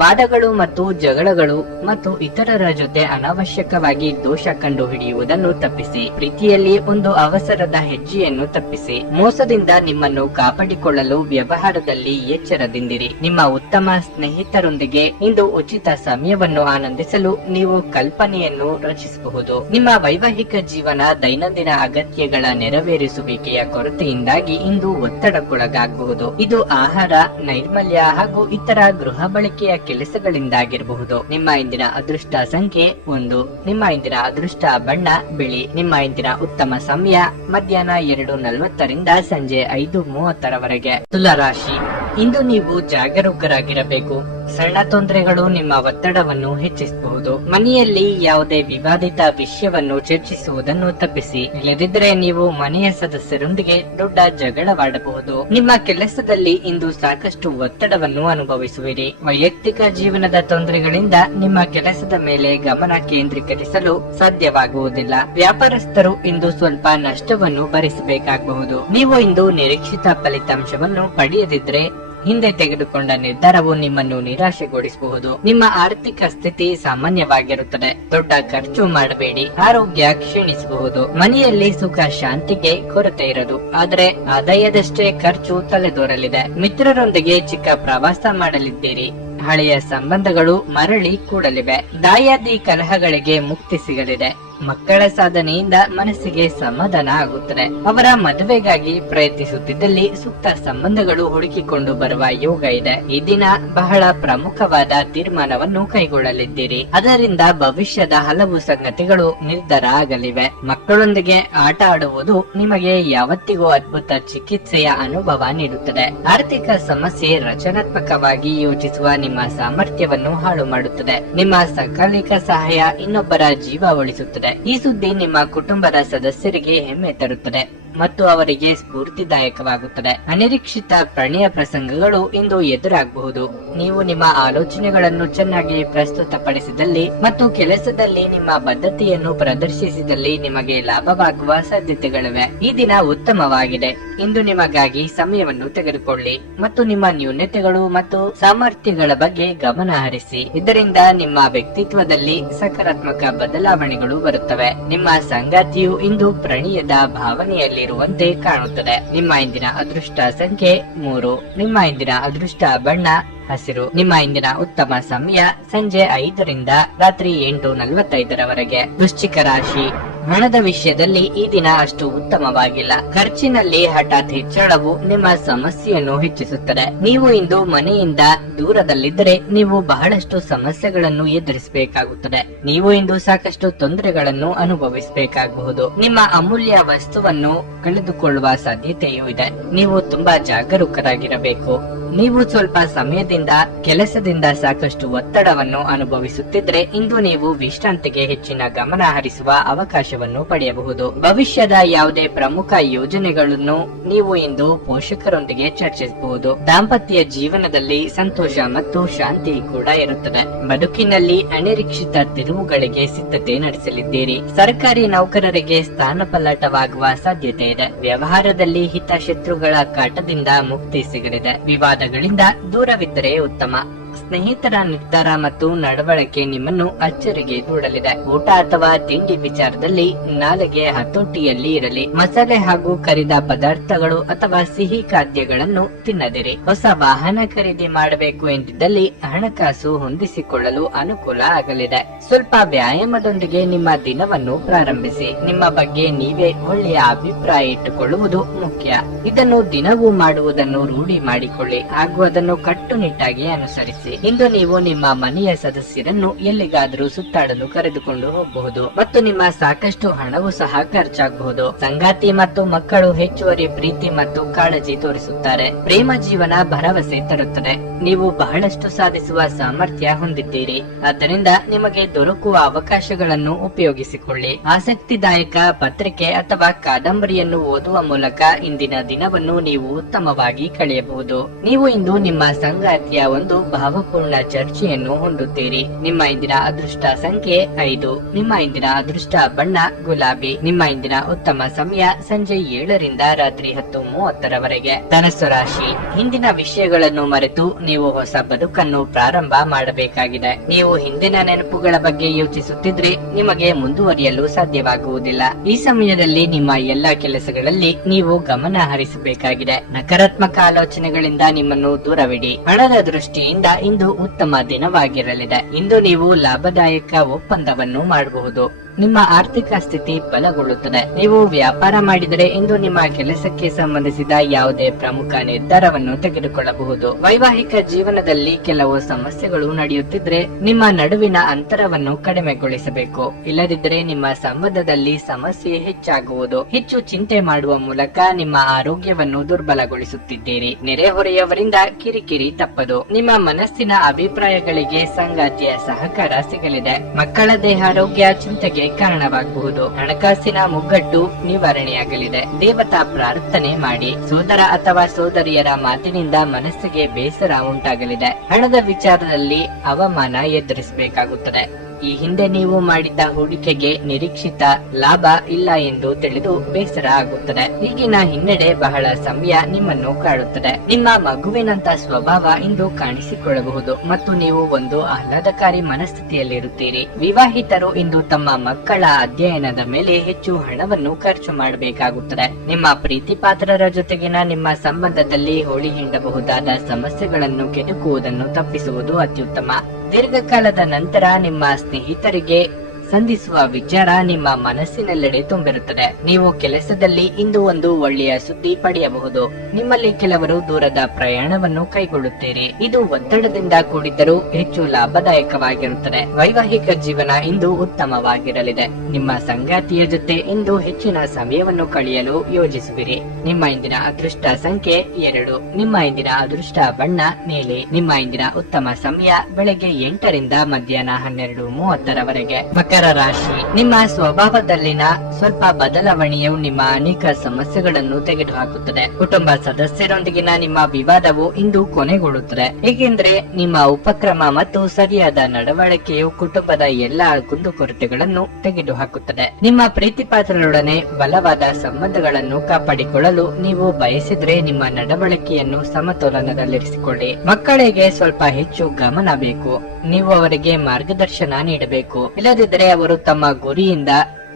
ವಾದಗಳು ಮತ್ತು ಜಗಳಗಳು ಮತ್ತು ಇತರರ ಜೊತೆ ಅನಾವಶ್ಯಕವಾಗಿ ದೋಷ ಕಂಡು ಹಿಡಿಯುವುದನ್ನು ತಪ್ಪಿಸಿ. ಪ್ರೀತಿಯಲ್ಲಿ ಒಂದು ಅವಸರದ ಹೆಜ್ಜೆಯನ್ನು ತಪ್ಪಿಸಿ. ಮೋಸದಿಂದ ನಿಮ್ಮನ್ನು ಕಾಪಾಡಿಕೊಳ್ಳಲು ವ್ಯವಹಾರದಲ್ಲಿ ಎಚ್ಚರದಿಂದಿರಿ. ನಿಮ್ಮ ಉತ್ತಮ ಸ್ನೇಹಿತರೊಂದಿಗೆ ಇಂದು ಉಚಿತ ಸಮಯವನ್ನು ಆನಂದಿಸಲು ನೀವು ಕಲ್ಪನೆಯನ್ನು ರಚಿಸಬಹುದು. ನಿಮ್ಮ ವೈವಾಹಿಕ ಜೀವನ ದೈನಂದಿನ ಅಗತ್ಯಗಳ ನೆರವೇರಿಸುವಿಕೆಯ ಕೊರತೆಯಿಂದಾಗಿ ಇಂದು ಒತ್ತಡಕ್ಕೊಳಗಾಗಬಹುದು. ಇದು ಆಹಾರ, ನೈರ್ಮಲ್ಯ ಹಾಗೂ ಇತರ ಗೃಹ ಬಳಕೆಯ ಕೆಲಸಗಳಿಂದಾಗಿರಬಹುದು. ನಿಮ್ಮ ಇಂದಿನ ಅದೃಷ್ಟ ಸಂಖ್ಯೆ 1. ನಿಮ್ಮ ಇಂದಿನ ಅದೃಷ್ಟ ಬಣ್ಣ ಬಿಳಿ. ನಿಮ್ಮ ಇಂದಿನ ಉತ್ತಮ ಸಮಯ ಮಧ್ಯಾಹ್ನ 2:40 ರಿಂದ ಸಂಜೆ 5:30 ತುಲಾ ರಾಶಿ, ಇಂದು ನೀವು ಜಾಗರೂಕರಾಗಿರಬೇಕು. ಸಣ್ಣ ತೊಂದರೆಗಳು ನಿಮ್ಮ ಒತ್ತಡವನ್ನು ಹೆಚ್ಚಿಸಬಹುದು. ಮನೆಯಲ್ಲಿ ಯಾವುದೇ ವಿವಾದಿತ ವಿಷಯವನ್ನು ಚರ್ಚಿಸುವುದನ್ನು ತಪ್ಪಿಸಿ. ಇಲ್ಲದಿದ್ದರೆ ನೀವು ಮನೆಯ ಸದಸ್ಯರೊಂದಿಗೆ ದೊಡ್ಡ ಜಗಳವಾಡಬಹುದು. ನಿಮ್ಮ ಕೆಲಸದಲ್ಲಿ ಇಂದು ಸಾಕಷ್ಟು ಒತ್ತಡವನ್ನು ಅನುಭವಿಸುವಿರಿ. ವೈಯಕ್ತಿಕ ಜೀವನದ ತೊಂದರೆಗಳಿಂದ ನಿಮ್ಮ ಕೆಲಸದ ಮೇಲೆ ಗಮನ ಕೇಂದ್ರೀಕರಿಸಲು ಸಾಧ್ಯವಾಗುವುದಿಲ್ಲ. ವ್ಯಾಪಾರಸ್ಥರು ಇಂದು ಸ್ವಲ್ಪ ನಷ್ಟವನ್ನು ಭರಿಸಬೇಕಾಗಬಹುದು. ನೀವು ಇಂದು ನಿರೀಕ್ಷಿತ ಫಲಿತಾಂಶವನ್ನು ಪಡೆಯದಿದ್ದರೆ ಹಿಂದೆ ತೆಗೆದುಕೊಂಡ ನಿರ್ಧಾರವು ನಿಮ್ಮನ್ನು ನಿರಾಶೆಗೊಳಿಸಬಹುದು. ನಿಮ್ಮ ಆರ್ಥಿಕ ಸ್ಥಿತಿ ಸಾಮಾನ್ಯವಾಗಿರುತ್ತದೆ. ದೊಡ್ಡ ಖರ್ಚು ಮಾಡಬೇಡಿ. ಆರೋಗ್ಯ ಕ್ಷೀಣಿಸಬಹುದು. ಮನೆಯಲ್ಲಿ ಸುಖ ಶಾಂತಿಗೆ ಕೊರತೆ ಇರದು. ಆದರೆ ಆದಾಯದಷ್ಟೇ ಖರ್ಚು ತಲೆದೋರಲಿದೆ. ಮಿತ್ರರೊಂದಿಗೆ ಚಿಕ್ಕ ಪ್ರವಾಸ ಮಾಡಲಿದ್ದೀರಿ. ಹಳೆಯ ಸಂಬಂಧಗಳು ಮರಳಿ ಕೂಡಲಿವೆ. ದಾಯಾದಿ ಕಲಹಗಳಿಗೆ ಮುಕ್ತಿ ಸಿಗಲಿದೆ. ಮಕ್ಕಳ ಸಾಧನೆಯಿಂದ ಮನಸ್ಸಿಗೆ ಸಮಾಧಾನ ಆಗುತ್ತದೆ. ಅವರ ಮದುವೆಗಾಗಿ ಪ್ರಯತ್ನಿಸುತ್ತಿದ್ದಲ್ಲಿ ಸೂಕ್ತ ಸಂಬಂಧಗಳು ಹುಡುಕಿಕೊಂಡು ಬರುವ ಯೋಗ ಇದೆ. ಈ ದಿನ ಬಹಳ ಪ್ರಮುಖವಾದ ತೀರ್ಮಾನವನ್ನು ಕೈಗೊಳ್ಳಲಿದ್ದೀರಿ. ಅದರಿಂದ ಭವಿಷ್ಯದ ಹಲವು ಸಂಗತಿಗಳು ನಿರ್ಧಾರ ಆಗಲಿವೆ. ಮಕ್ಕಳೊಂದಿಗೆ ಆಟ ಆಡುವುದು ನಿಮಗೆ ಯಾವತ್ತಿಗೂ ಅದ್ಭುತ ಚಿಕಿತ್ಸೆಯ ಅನುಭವ ನೀಡುತ್ತದೆ. ಆರ್ಥಿಕ ಸಮಸ್ಯೆ ರಚನಾತ್ಮಕವಾಗಿ ಯೋಚಿಸುವ ನಿಮ್ಮ ಸಾಮರ್ಥ್ಯವನ್ನು ಹಾಳು ಮಾಡುತ್ತದೆ. ನಿಮ್ಮ ಸಕಾಲಿಕ ಸಹಾಯ ಇನ್ನೊಬ್ಬರ ಜೀವ ಉಳಿಸುತ್ತದೆ. ಈ ಸುದ್ದಿ ನಿಮ್ಮ ಕುಟುಂಬದ ಸದಸ್ಯರಿಗೆ ಹೆಮ್ಮೆ ತರುತ್ತದೆ. ಮತ್ತು ಅವರಿಗೆ ಸ್ಫೂರ್ತಿದಾಯಕವಾಗುತ್ತದೆ. ಅನಿರೀಕ್ಷಿತ ಪ್ರಣಯ ಪ್ರಸಂಗಗಳು ಇಂದು ಎದುರಾಗಬಹುದು. ನೀವು ನಿಮ್ಮ ಆಲೋಚನೆಗಳನ್ನು ಚೆನ್ನಾಗಿ ಪ್ರಸ್ತುತಪಡಿಸಿದಲ್ಲಿ ಮತ್ತು ಕೆಲಸದಲ್ಲಿ ನಿಮ್ಮ ಬದ್ಧತೆಯನ್ನು ಪ್ರದರ್ಶಿಸಿದಲ್ಲಿ ನಿಮಗೆ ಲಾಭವಾಗುವ ಸಾಧ್ಯತೆಗಳಿವೆ. ಈ ದಿನ ಉತ್ತಮವಾಗಿದೆ. ಇಂದು ನಿಮಗಾಗಿ ಸಮಯವನ್ನು ತೆಗೆದುಕೊಳ್ಳಿ ಮತ್ತು ನಿಮ್ಮ ನ್ಯೂನತೆಗಳು ಮತ್ತು ಸಾಮರ್ಥ್ಯಗಳ ಬಗ್ಗೆ ಗಮನ ಹರಿಸಿ. ಇದರಿಂದ ನಿಮ್ಮ ವ್ಯಕ್ತಿತ್ವದಲ್ಲಿ ಸಕಾರಾತ್ಮಕ ಬದಲಾವಣೆಗಳು ಬರುತ್ತವೆ. ನಿಮ್ಮ ಸಂಗಾತಿಯು ಇಂದು ಪ್ರಣಯದ ಭಾವನೆಯಲ್ಲಿರುವಂತೆ ಕಾಣುತ್ತದೆ. ನಿಮ್ಮ ಇಂದಿನ ಅದೃಷ್ಟ ಸಂಖ್ಯೆ 3. ನಿಮ್ಮ ಇಂದಿನ ಅದೃಷ್ಟ ಬಣ್ಣ ಹಸಿರು. ನಿಮ್ಮ ಇಂದಿನ ಉತ್ತಮ ಸಮಯ ಸಂಜೆ 5 ರಿಂದ ರಾತ್ರಿ 8:45 ವೃಶ್ಚಿಕ ರಾಶಿ. ಹಣದ ವಿಷಯದಲ್ಲಿ ಈ ದಿನ ಅಷ್ಟು ಉತ್ತಮವಾಗಿಲ್ಲ. ಖರ್ಚಿನಲ್ಲಿ ಹಠಾತ್ ಹೆಚ್ಚಳವು ನಿಮ್ಮ ಸಮಸ್ಯೆಯನ್ನು ಹೆಚ್ಚಿಸುತ್ತದೆ. ನೀವು ಇಂದು ಮನೆಯಿಂದ ದೂರದಲ್ಲಿದ್ದರೆ ನೀವು ಬಹಳಷ್ಟು ಸಮಸ್ಯೆಗಳನ್ನು ಎದುರಿಸಬೇಕಾಗುತ್ತದೆ. ನೀವು ಇಂದು ಸಾಕಷ್ಟು ತೊಂದರೆಗಳನ್ನು ಅನುಭವಿಸಬೇಕಾಗಬಹುದು. ನಿಮ್ಮ ಅಮೂಲ್ಯ ವಸ್ತುವನ್ನು ಕಳೆದುಕೊಳ್ಳುವ ಸಾಧ್ಯತೆಯೂ ಇದೆ. ನೀವು ತುಂಬಾ ಜಾಗರೂಕರಾಗಿರಬೇಕು. ನೀವು ಸ್ವಲ್ಪ ಸಮಯದಿಂದ ಕೆಲಸದಿಂದ ಸಾಕಷ್ಟು ಒತ್ತಡವನ್ನು ಅನುಭವಿಸುತ್ತಿದ್ರೆ ಇಂದು ನೀವು ವಿಶ್ರಾಂತಿಗೆ ಹೆಚ್ಚಿನ ಗಮನ ಹರಿಸುವ ಅವಕಾಶವನ್ನು ಪಡೆಯಬಹುದು. ಭವಿಷ್ಯದ ಯಾವುದೇ ಪ್ರಮುಖ ಯೋಜನೆಗಳನ್ನು ನೀವು ಇಂದು ಪೋಷಕರೊಂದಿಗೆ ಚರ್ಚಿಸಬಹುದು. ದಾಂಪತ್ಯ ಜೀವನದಲ್ಲಿ ಸಂತೋಷ ಮತ್ತು ಶಾಂತಿ ಕೂಡ ಇರುತ್ತದೆ. ಬದುಕಿನಲ್ಲಿ ಅನಿರೀಕ್ಷಿತ ತಿರುವುಗಳಿಗೆ ಸಿದ್ಧತೆ ನಡೆಸಲಿದ್ದೀರಿ. ಸರ್ಕಾರಿ ನೌಕರರಿಗೆ ಸ್ಥಾನಪಲ್ಲಟವಾಗುವ ಸಾಧ್ಯತೆ ಇದೆ. ವ್ಯವಹಾರದಲ್ಲಿ ಹಿತಶತ್ರುಗಳ ಕಾಟದಿಂದ ಮುಕ್ತಿ ಸಿಗಲಿದೆ. ವಿವಾದಗಳಿಂದ ದೂರವಿದ್ದರೆ ಉತ್ತಮ. ಸ್ನೇಹಿತರ ನಿರ್ಧಾರ ಮತ್ತು ನಡವಳಿಕೆ ನಿಮ್ಮನ್ನು ಅಚ್ಚರಿಗೆ ದೂಡಲಿದೆ. ಊಟ ಅಥವಾ ತಿಂಡಿ ವಿಚಾರದಲ್ಲಿ ನಾಳೆಗೆ ಹತೋಟಿಯಲ್ಲಿ ಇರಲಿ. ಮಸಾಲೆ ಹಾಗೂ ಕರಿದ ಪದಾರ್ಥಗಳು ಅಥವಾ ಸಿಹಿ ಖಾದ್ಯಗಳನ್ನು ತಿನ್ನದಿರಿ. ಹೊಸ ವಾಹನ ಖರೀದಿ ಮಾಡಬೇಕು ಎಂದಿದ್ದಲ್ಲಿ ಹಣಕಾಸು ಹೊಂದಿಸಿಕೊಳ್ಳಲು ಅನುಕೂಲ ಆಗಲಿದೆ. ಸ್ವಲ್ಪ ವ್ಯಾಯಾಮದೊಂದಿಗೆ ನಿಮ್ಮ ದಿನವನ್ನು ಪ್ರಾರಂಭಿಸಿ. ನಿಮ್ಮ ಬಗ್ಗೆ ನೀವೇ ಒಳ್ಳೆಯ ಅಭಿಪ್ರಾಯ ಇಟ್ಟುಕೊಳ್ಳುವುದು ಮುಖ್ಯ. ಇದನ್ನು ದಿನವೂ ಮಾಡುವುದನ್ನು ರೂಢಿ ಮಾಡಿಕೊಳ್ಳಿ ಹಾಗೂ ಅದನ್ನು ಕಟ್ಟುನಿಟ್ಟಾಗಿ ಅನುಸರಿಸಿ. ಇಂದು ನೀವು ನಿಮ್ಮ ಮನೆಯ ಸದಸ್ಯರನ್ನು ಎಲ್ಲಿಗಾದರೂ ಸುತ್ತಾಡಲು ಕರೆದುಕೊಂಡು ಹೋಗಬಹುದು ಮತ್ತು ನಿಮ್ಮ ಸಾಕಷ್ಟು ಹಣವು ಸಹ ಖರ್ಚಾಗಬಹುದು. ಸಂಗಾತಿ ಮತ್ತು ಮಕ್ಕಳು ಹೆಚ್ಚುವರಿ ಪ್ರೀತಿ ಮತ್ತು ಕಾಳಜಿ ತೋರಿಸುತ್ತಾರೆ. ಪ್ರೇಮ ಜೀವನ ಭರವಸೆ ತರುತ್ತದೆ. ನೀವು ಬಹಳಷ್ಟು ಸಾಧಿಸುವ ಸಾಮರ್ಥ್ಯ ಹೊಂದಿದ್ದೀರಿ. ಆದ್ದರಿಂದ ನಿಮಗೆ ದೊರಕುವ ಅವಕಾಶಗಳನ್ನು ಉಪಯೋಗಿಸಿಕೊಳ್ಳಿ. ಆಸಕ್ತಿದಾಯಕ ಪತ್ರಿಕೆ ಅಥವಾ ಕಾದಂಬರಿಯನ್ನು ಓದುವ ಮೂಲಕ ಇಂದಿನ ದಿನವನ್ನು ನೀವು ಉತ್ತಮವಾಗಿ ಕಳೆಯಬಹುದು. ನೀವು ಇಂದು ನಿಮ್ಮ ಸಂಗಾತಿಯ ಒಂದು ಭಾವಪೂರ್ಣ ಚರ್ಚೆಯನ್ನು ಹೊಂದುತ್ತೀರಿ. ನಿಮ್ಮ ಇಂದಿನ ಅದೃಷ್ಟ ಸಂಖ್ಯೆ 5. ನಿಮ್ಮ ಇಂದಿನ ಅದೃಷ್ಟ ಬಣ್ಣ ಗುಲಾಬಿ. ನಿಮ್ಮ ಇಂದಿನ ಉತ್ತಮ ಸಮಯ ಸಂಜೆ 7 ರಿಂದ ರಾತ್ರಿ 10:30 ಧನಸ್ಸು ರಾಶಿ. ಹಿಂದಿನ ವಿಷಯಗಳನ್ನು ಮರೆತು ನೀವು ಹೊಸ ಬದುಕನ್ನು ಪ್ರಾರಂಭ ಮಾಡಬೇಕಾಗಿದೆ. ನೀವು ಹಿಂದಿನ ನೆನಪುಗಳ ಬಗ್ಗೆ ಯೋಚಿಸುತ್ತಿದ್ರೆ ನಿಮಗೆ ಮುಂದುವರಿಯಲು ಸಾಧ್ಯವಾಗುವುದಿಲ್ಲ. ಈ ಸಮಯದಲ್ಲಿ ನಿಮ್ಮ ಎಲ್ಲಾ ಕೆಲಸಗಳಲ್ಲಿ ನೀವು ಗಮನ ಹರಿಸಬೇಕಾಗಿದೆ. ನಕಾರಾತ್ಮಕ ಆಲೋಚನೆಗಳಿಂದ ನಿಮ್ಮನ್ನು ದೂರವಿಡಿ. ಹಣದ ದೃಷ್ಟಿಯಿಂದ ಇಂದು ಉತ್ತಮ ದಿನವಾಗಿರಲಿದೆ. ಇಂದು ನೀವು ಲಾಭದಾಯಕ ಒಪ್ಪಂದವನ್ನು ಮಾಡಬಹುದು. ನಿಮ್ಮ ಆರ್ಥಿಕ ಸ್ಥಿತಿ ಬಲಗೊಳ್ಳುತ್ತದೆ. ನೀವು ವ್ಯಾಪಾರ ಮಾಡಿದರೆ ಇಂದು ನಿಮ್ಮ ಕೆಲಸಕ್ಕೆ ಸಂಬಂಧಿಸಿದ ಯಾವುದೇ ಪ್ರಮುಖ ನಿರ್ಧಾರವನ್ನು ತೆಗೆದುಕೊಳ್ಳಬಹುದು. ವೈವಾಹಿಕ ಜೀವನದಲ್ಲಿ ಕೆಲವು ಸಮಸ್ಯೆಗಳು ನಡೆಯುತ್ತಿದ್ರೆ ನಿಮ್ಮ ನಡುವಿನ ಅಂತರವನ್ನು ಕಡಿಮೆಗೊಳಿಸಬೇಕು. ಇಲ್ಲದಿದ್ದರೆ ನಿಮ್ಮ ಸಂಬಂಧದಲ್ಲಿ ಸಮಸ್ಯೆ ಹೆಚ್ಚಾಗುವುದು. ಹೆಚ್ಚು ಚಿಂತೆ ಮಾಡುವ ಮೂಲಕ ನಿಮ್ಮ ಆರೋಗ್ಯವನ್ನು ದುರ್ಬಲಗೊಳಿಸುತ್ತಿದ್ದೀರಿ. ನೆರೆಹೊರೆಯವರಿಂದ ಕಿರಿಕಿರಿ ತಪ್ಪದು. ನಿಮ್ಮ ಮನಸ್ಸಿನ ಅಭಿಪ್ರಾಯಗಳಿಗೆ ಸಂಗಾತಿಯ ಸಹಕಾರ ಸಿಗಲಿದೆ. ಮಕ್ಕಳ ದೇಹಾರೋಗ್ಯ ಚಿಂತೆಗೆ ಕಾರಣವಾಗಬಹುದು. ಹಣಕಾಸಿನ ಮುಗ್ಗಟ್ಟು ನಿವಾರಣೆಯಾಗಲಿದೆ. ದೇವತಾ ಪ್ರಾರ್ಥನೆ ಮಾಡಿ. ಸೋದರ ಅಥವಾ ಸೋದರಿಯರ ಮಾತಿನಿಂದ ಮನಸ್ಸಿಗೆ ಬೇಸರ ಉಂಟಾಗಲಿದೆ. ಹಣದ ವಿಚಾರದಲ್ಲಿ ಅವಮಾನ ಎದುರಿಸಬೇಕಾಗುತ್ತದೆ. ಈ ಹಿಂದೆ ನೀವು ಮಾಡಿದ್ದ ಹೂಡಿಕೆಗೆ ನಿರೀಕ್ಷಿತ ಲಾಭ ಇಲ್ಲ ಎಂದು ತಿಳಿದು ಬೇಸರ ಆಗುತ್ತದೆ. ಈಗಿನ ಹಿನ್ನಡೆ ಬಹಳ ಸಮಯ ನಿಮ್ಮನ್ನು ಕಾಡುತ್ತದೆ. ನಿಮ್ಮ ಮಗುವಿನಂತ ಸ್ವಭಾವ ಇಂದು ಕಾಣಿಸಿಕೊಳ್ಳಬಹುದು ಮತ್ತು ನೀವು ಒಂದು ಆಹ್ಲಾದಕಾರಿ ಮನಸ್ಥಿತಿಯಲ್ಲಿರುತ್ತೀರಿ. ವಿವಾಹಿತರು ಇಂದು ತಮ್ಮ ಮಕ್ಕಳ ಅಧ್ಯಯನದ ಮೇಲೆ ಹೆಚ್ಚು ಹಣವನ್ನು ಖರ್ಚು ಮಾಡಬೇಕಾಗುತ್ತದೆ. ನಿಮ್ಮ ಪ್ರೀತಿ ಪಾತ್ರರ ಜೊತೆಗಿನ ನಿಮ್ಮ ಸಂಬಂಧದಲ್ಲಿ ಹೋಳಿ ಹಿಂಡಬಹುದಾದ ಸಮಸ್ಯೆಗಳನ್ನು ಕೆದಕುವುದನ್ನು ತಪ್ಪಿಸುವುದು ಅತ್ಯುತ್ತಮ. ದೀರ್ಘಕಾಲದ ನಂತರ ನಿಮ್ಮ ಸ್ನೇಹಿತರಿಗೆ ಸಂಧಿಸುವ ವಿಚಾರ ನಿಮ್ಮ ಮನಸ್ಸಿನೆಲ್ಲೆಡೆ ತುಂಬಿರುತ್ತದೆ. ನೀವು ಕೆಲಸದಲ್ಲಿ ಇಂದು ಒಂದು ಒಳ್ಳೆಯ ಸುದ್ದಿ ಪಡೆಯಬಹುದು. ನಿಮ್ಮಲ್ಲಿ ಕೆಲವರು ದೂರದ ಪ್ರಯಾಣವನ್ನು ಕೈಗೊಳ್ಳುತ್ತೀರಿ. ಇದು ಒತ್ತಡದಿಂದ ಕೂಡಿದ್ದರೂ ಹೆಚ್ಚು ಲಾಭದಾಯಕವಾಗಿರುತ್ತದೆ. ವೈವಾಹಿಕ ಜೀವನ ಇಂದು ಉತ್ತಮವಾಗಿರಲಿದೆ. ನಿಮ್ಮ ಸಂಗಾತಿಯ ಜೊತೆ ಇಂದು ಹೆಚ್ಚಿನ ಸಮಯವನ್ನು ಕಳೆಯಲು ಯೋಜಿಸುವಿರಿ. ನಿಮ್ಮ ಇಂದಿನ ಅದೃಷ್ಟ ಸಂಖ್ಯೆ 2. ನಿಮ್ಮ ಇಂದಿನ ಅದೃಷ್ಟ ಬಣ್ಣ ನೀಲಿ. ನಿಮ್ಮ ಇಂದಿನ ಉತ್ತಮ ಸಮಯ ಬೆಳಗ್ಗೆ 8 ರಿಂದ ಮಧ್ಯಾಹ್ನ 12:30 ಮಕರ ರಾಶಿ. ನಿಮ್ಮ ಸ್ವಭಾವದಲ್ಲಿನ ಸ್ವಲ್ಪ ಬದಲಾವಣೆಯು ನಿಮ್ಮ ಅನೇಕ ಸಮಸ್ಯೆಗಳನ್ನು ತೆಗೆದುಹಾಕುತ್ತದೆ. ಕುಟುಂಬ ಸದಸ್ಯರೊಂದಿಗಿನ ನಿಮ್ಮ ವಿವಾದವು ಇಂದು ಕೊನೆಗೊಳ್ಳುತ್ತದೆ, ಏಕೆಂದರೆ ನಿಮ್ಮ ಉಪಕ್ರಮ ಮತ್ತು ಸರಿಯಾದ ನಡವಳಿಕೆಯು ಕುಟುಂಬದ ಎಲ್ಲಾ ಕುಂದುಕೊರತೆಗಳನ್ನು ತೆಗೆದುಹಾಕುತ್ತದೆ. ನಿಮ್ಮ ಪ್ರೀತಿಪಾತ್ರರೊಡನೆ ಬಲವಾದ ಸಂಬಂಧಗಳನ್ನು ಕಾಪಾಡಿಕೊಳ್ಳಲು ನೀವು ಬಯಸಿದ್ರೆ ನಿಮ್ಮ ನಡವಳಿಕೆಯನ್ನು ಸಮತೋಲನದಲ್ಲಿರಿಸಿಕೊಳ್ಳಿ. ಮಕ್ಕಳಿಗೆ ಸ್ವಲ್ಪ ಹೆಚ್ಚು ಗಮನ ಬೇಕು. ನೀವು ಅವರಿಗೆ ಮಾರ್ಗದರ್ಶನ ನೀಡಬೇಕು, ಇಲ್ಲದಿದ್ದರೆ ಅವರು ತಮ್ಮ ಗುರಿಯಿಂದ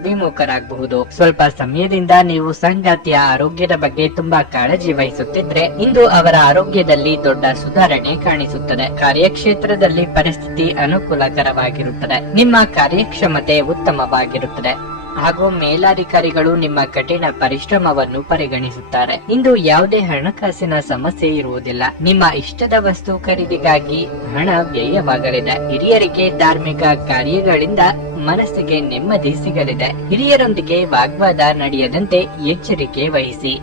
ವಿಮುಖರಾಗಬಹುದು. ಸ್ವಲ್ಪ ಸಮಯದಿಂದ ನೀವು ಸಂಗಾತಿಯ ಆರೋಗ್ಯದ ಬಗ್ಗೆ ತುಂಬಾ ಕಾಳಜಿ ವಹಿಸುತ್ತಿದ್ರೆ ಇಂದು ಅವರ ಆರೋಗ್ಯದಲ್ಲಿ ದೊಡ್ಡ ಸುಧಾರಣೆ ಕಾಣಿಸುತ್ತದೆ. ಕಾರ್ಯಕ್ಷೇತ್ರದಲ್ಲಿ ಪರಿಸ್ಥಿತಿ ಅನುಕೂಲಕರವಾಗಿರುತ್ತದೆ. ನಿಮ್ಮ ಕಾರ್ಯಕ್ಷಮತೆ ಉತ್ತಮವಾಗಿರುತ್ತದೆ ಹಾಗೂ ಮೇಲಾಧಿಕಾರಿಗಳು ನಿಮ್ಮ ಕಠಿಣ ಪರಿಶ್ರಮವನ್ನು ಪರಿಗಣಿಸುತ್ತಾರೆ. ಇಂದು ಯಾವುದೇ ಹಣಕಾಸಿನ ಸಮಸ್ಯೆ ಇರುವುದಿಲ್ಲ. ನಿಮ್ಮ ಇಷ್ಟದ ವಸ್ತು ಖರೀದಿಗಾಗಿ ಹಣ ವ್ಯಯವಾಗಲಿದೆ. ಹಿರಿಯರಿಗೆ ಧಾರ್ಮಿಕ ಕಾರ್ಯಗಳಿಂದ ಮನಸ್ಸಿಗೆ ನೆಮ್ಮದಿ ಸಿಗಲಿದೆ. ಹಿರಿಯರೊಂದಿಗೆ ವಾಗ್ವಾದ ನಡೆಯದಂತೆ ಎಚ್ಚರಿಕೆ ವಹಿಸಿ.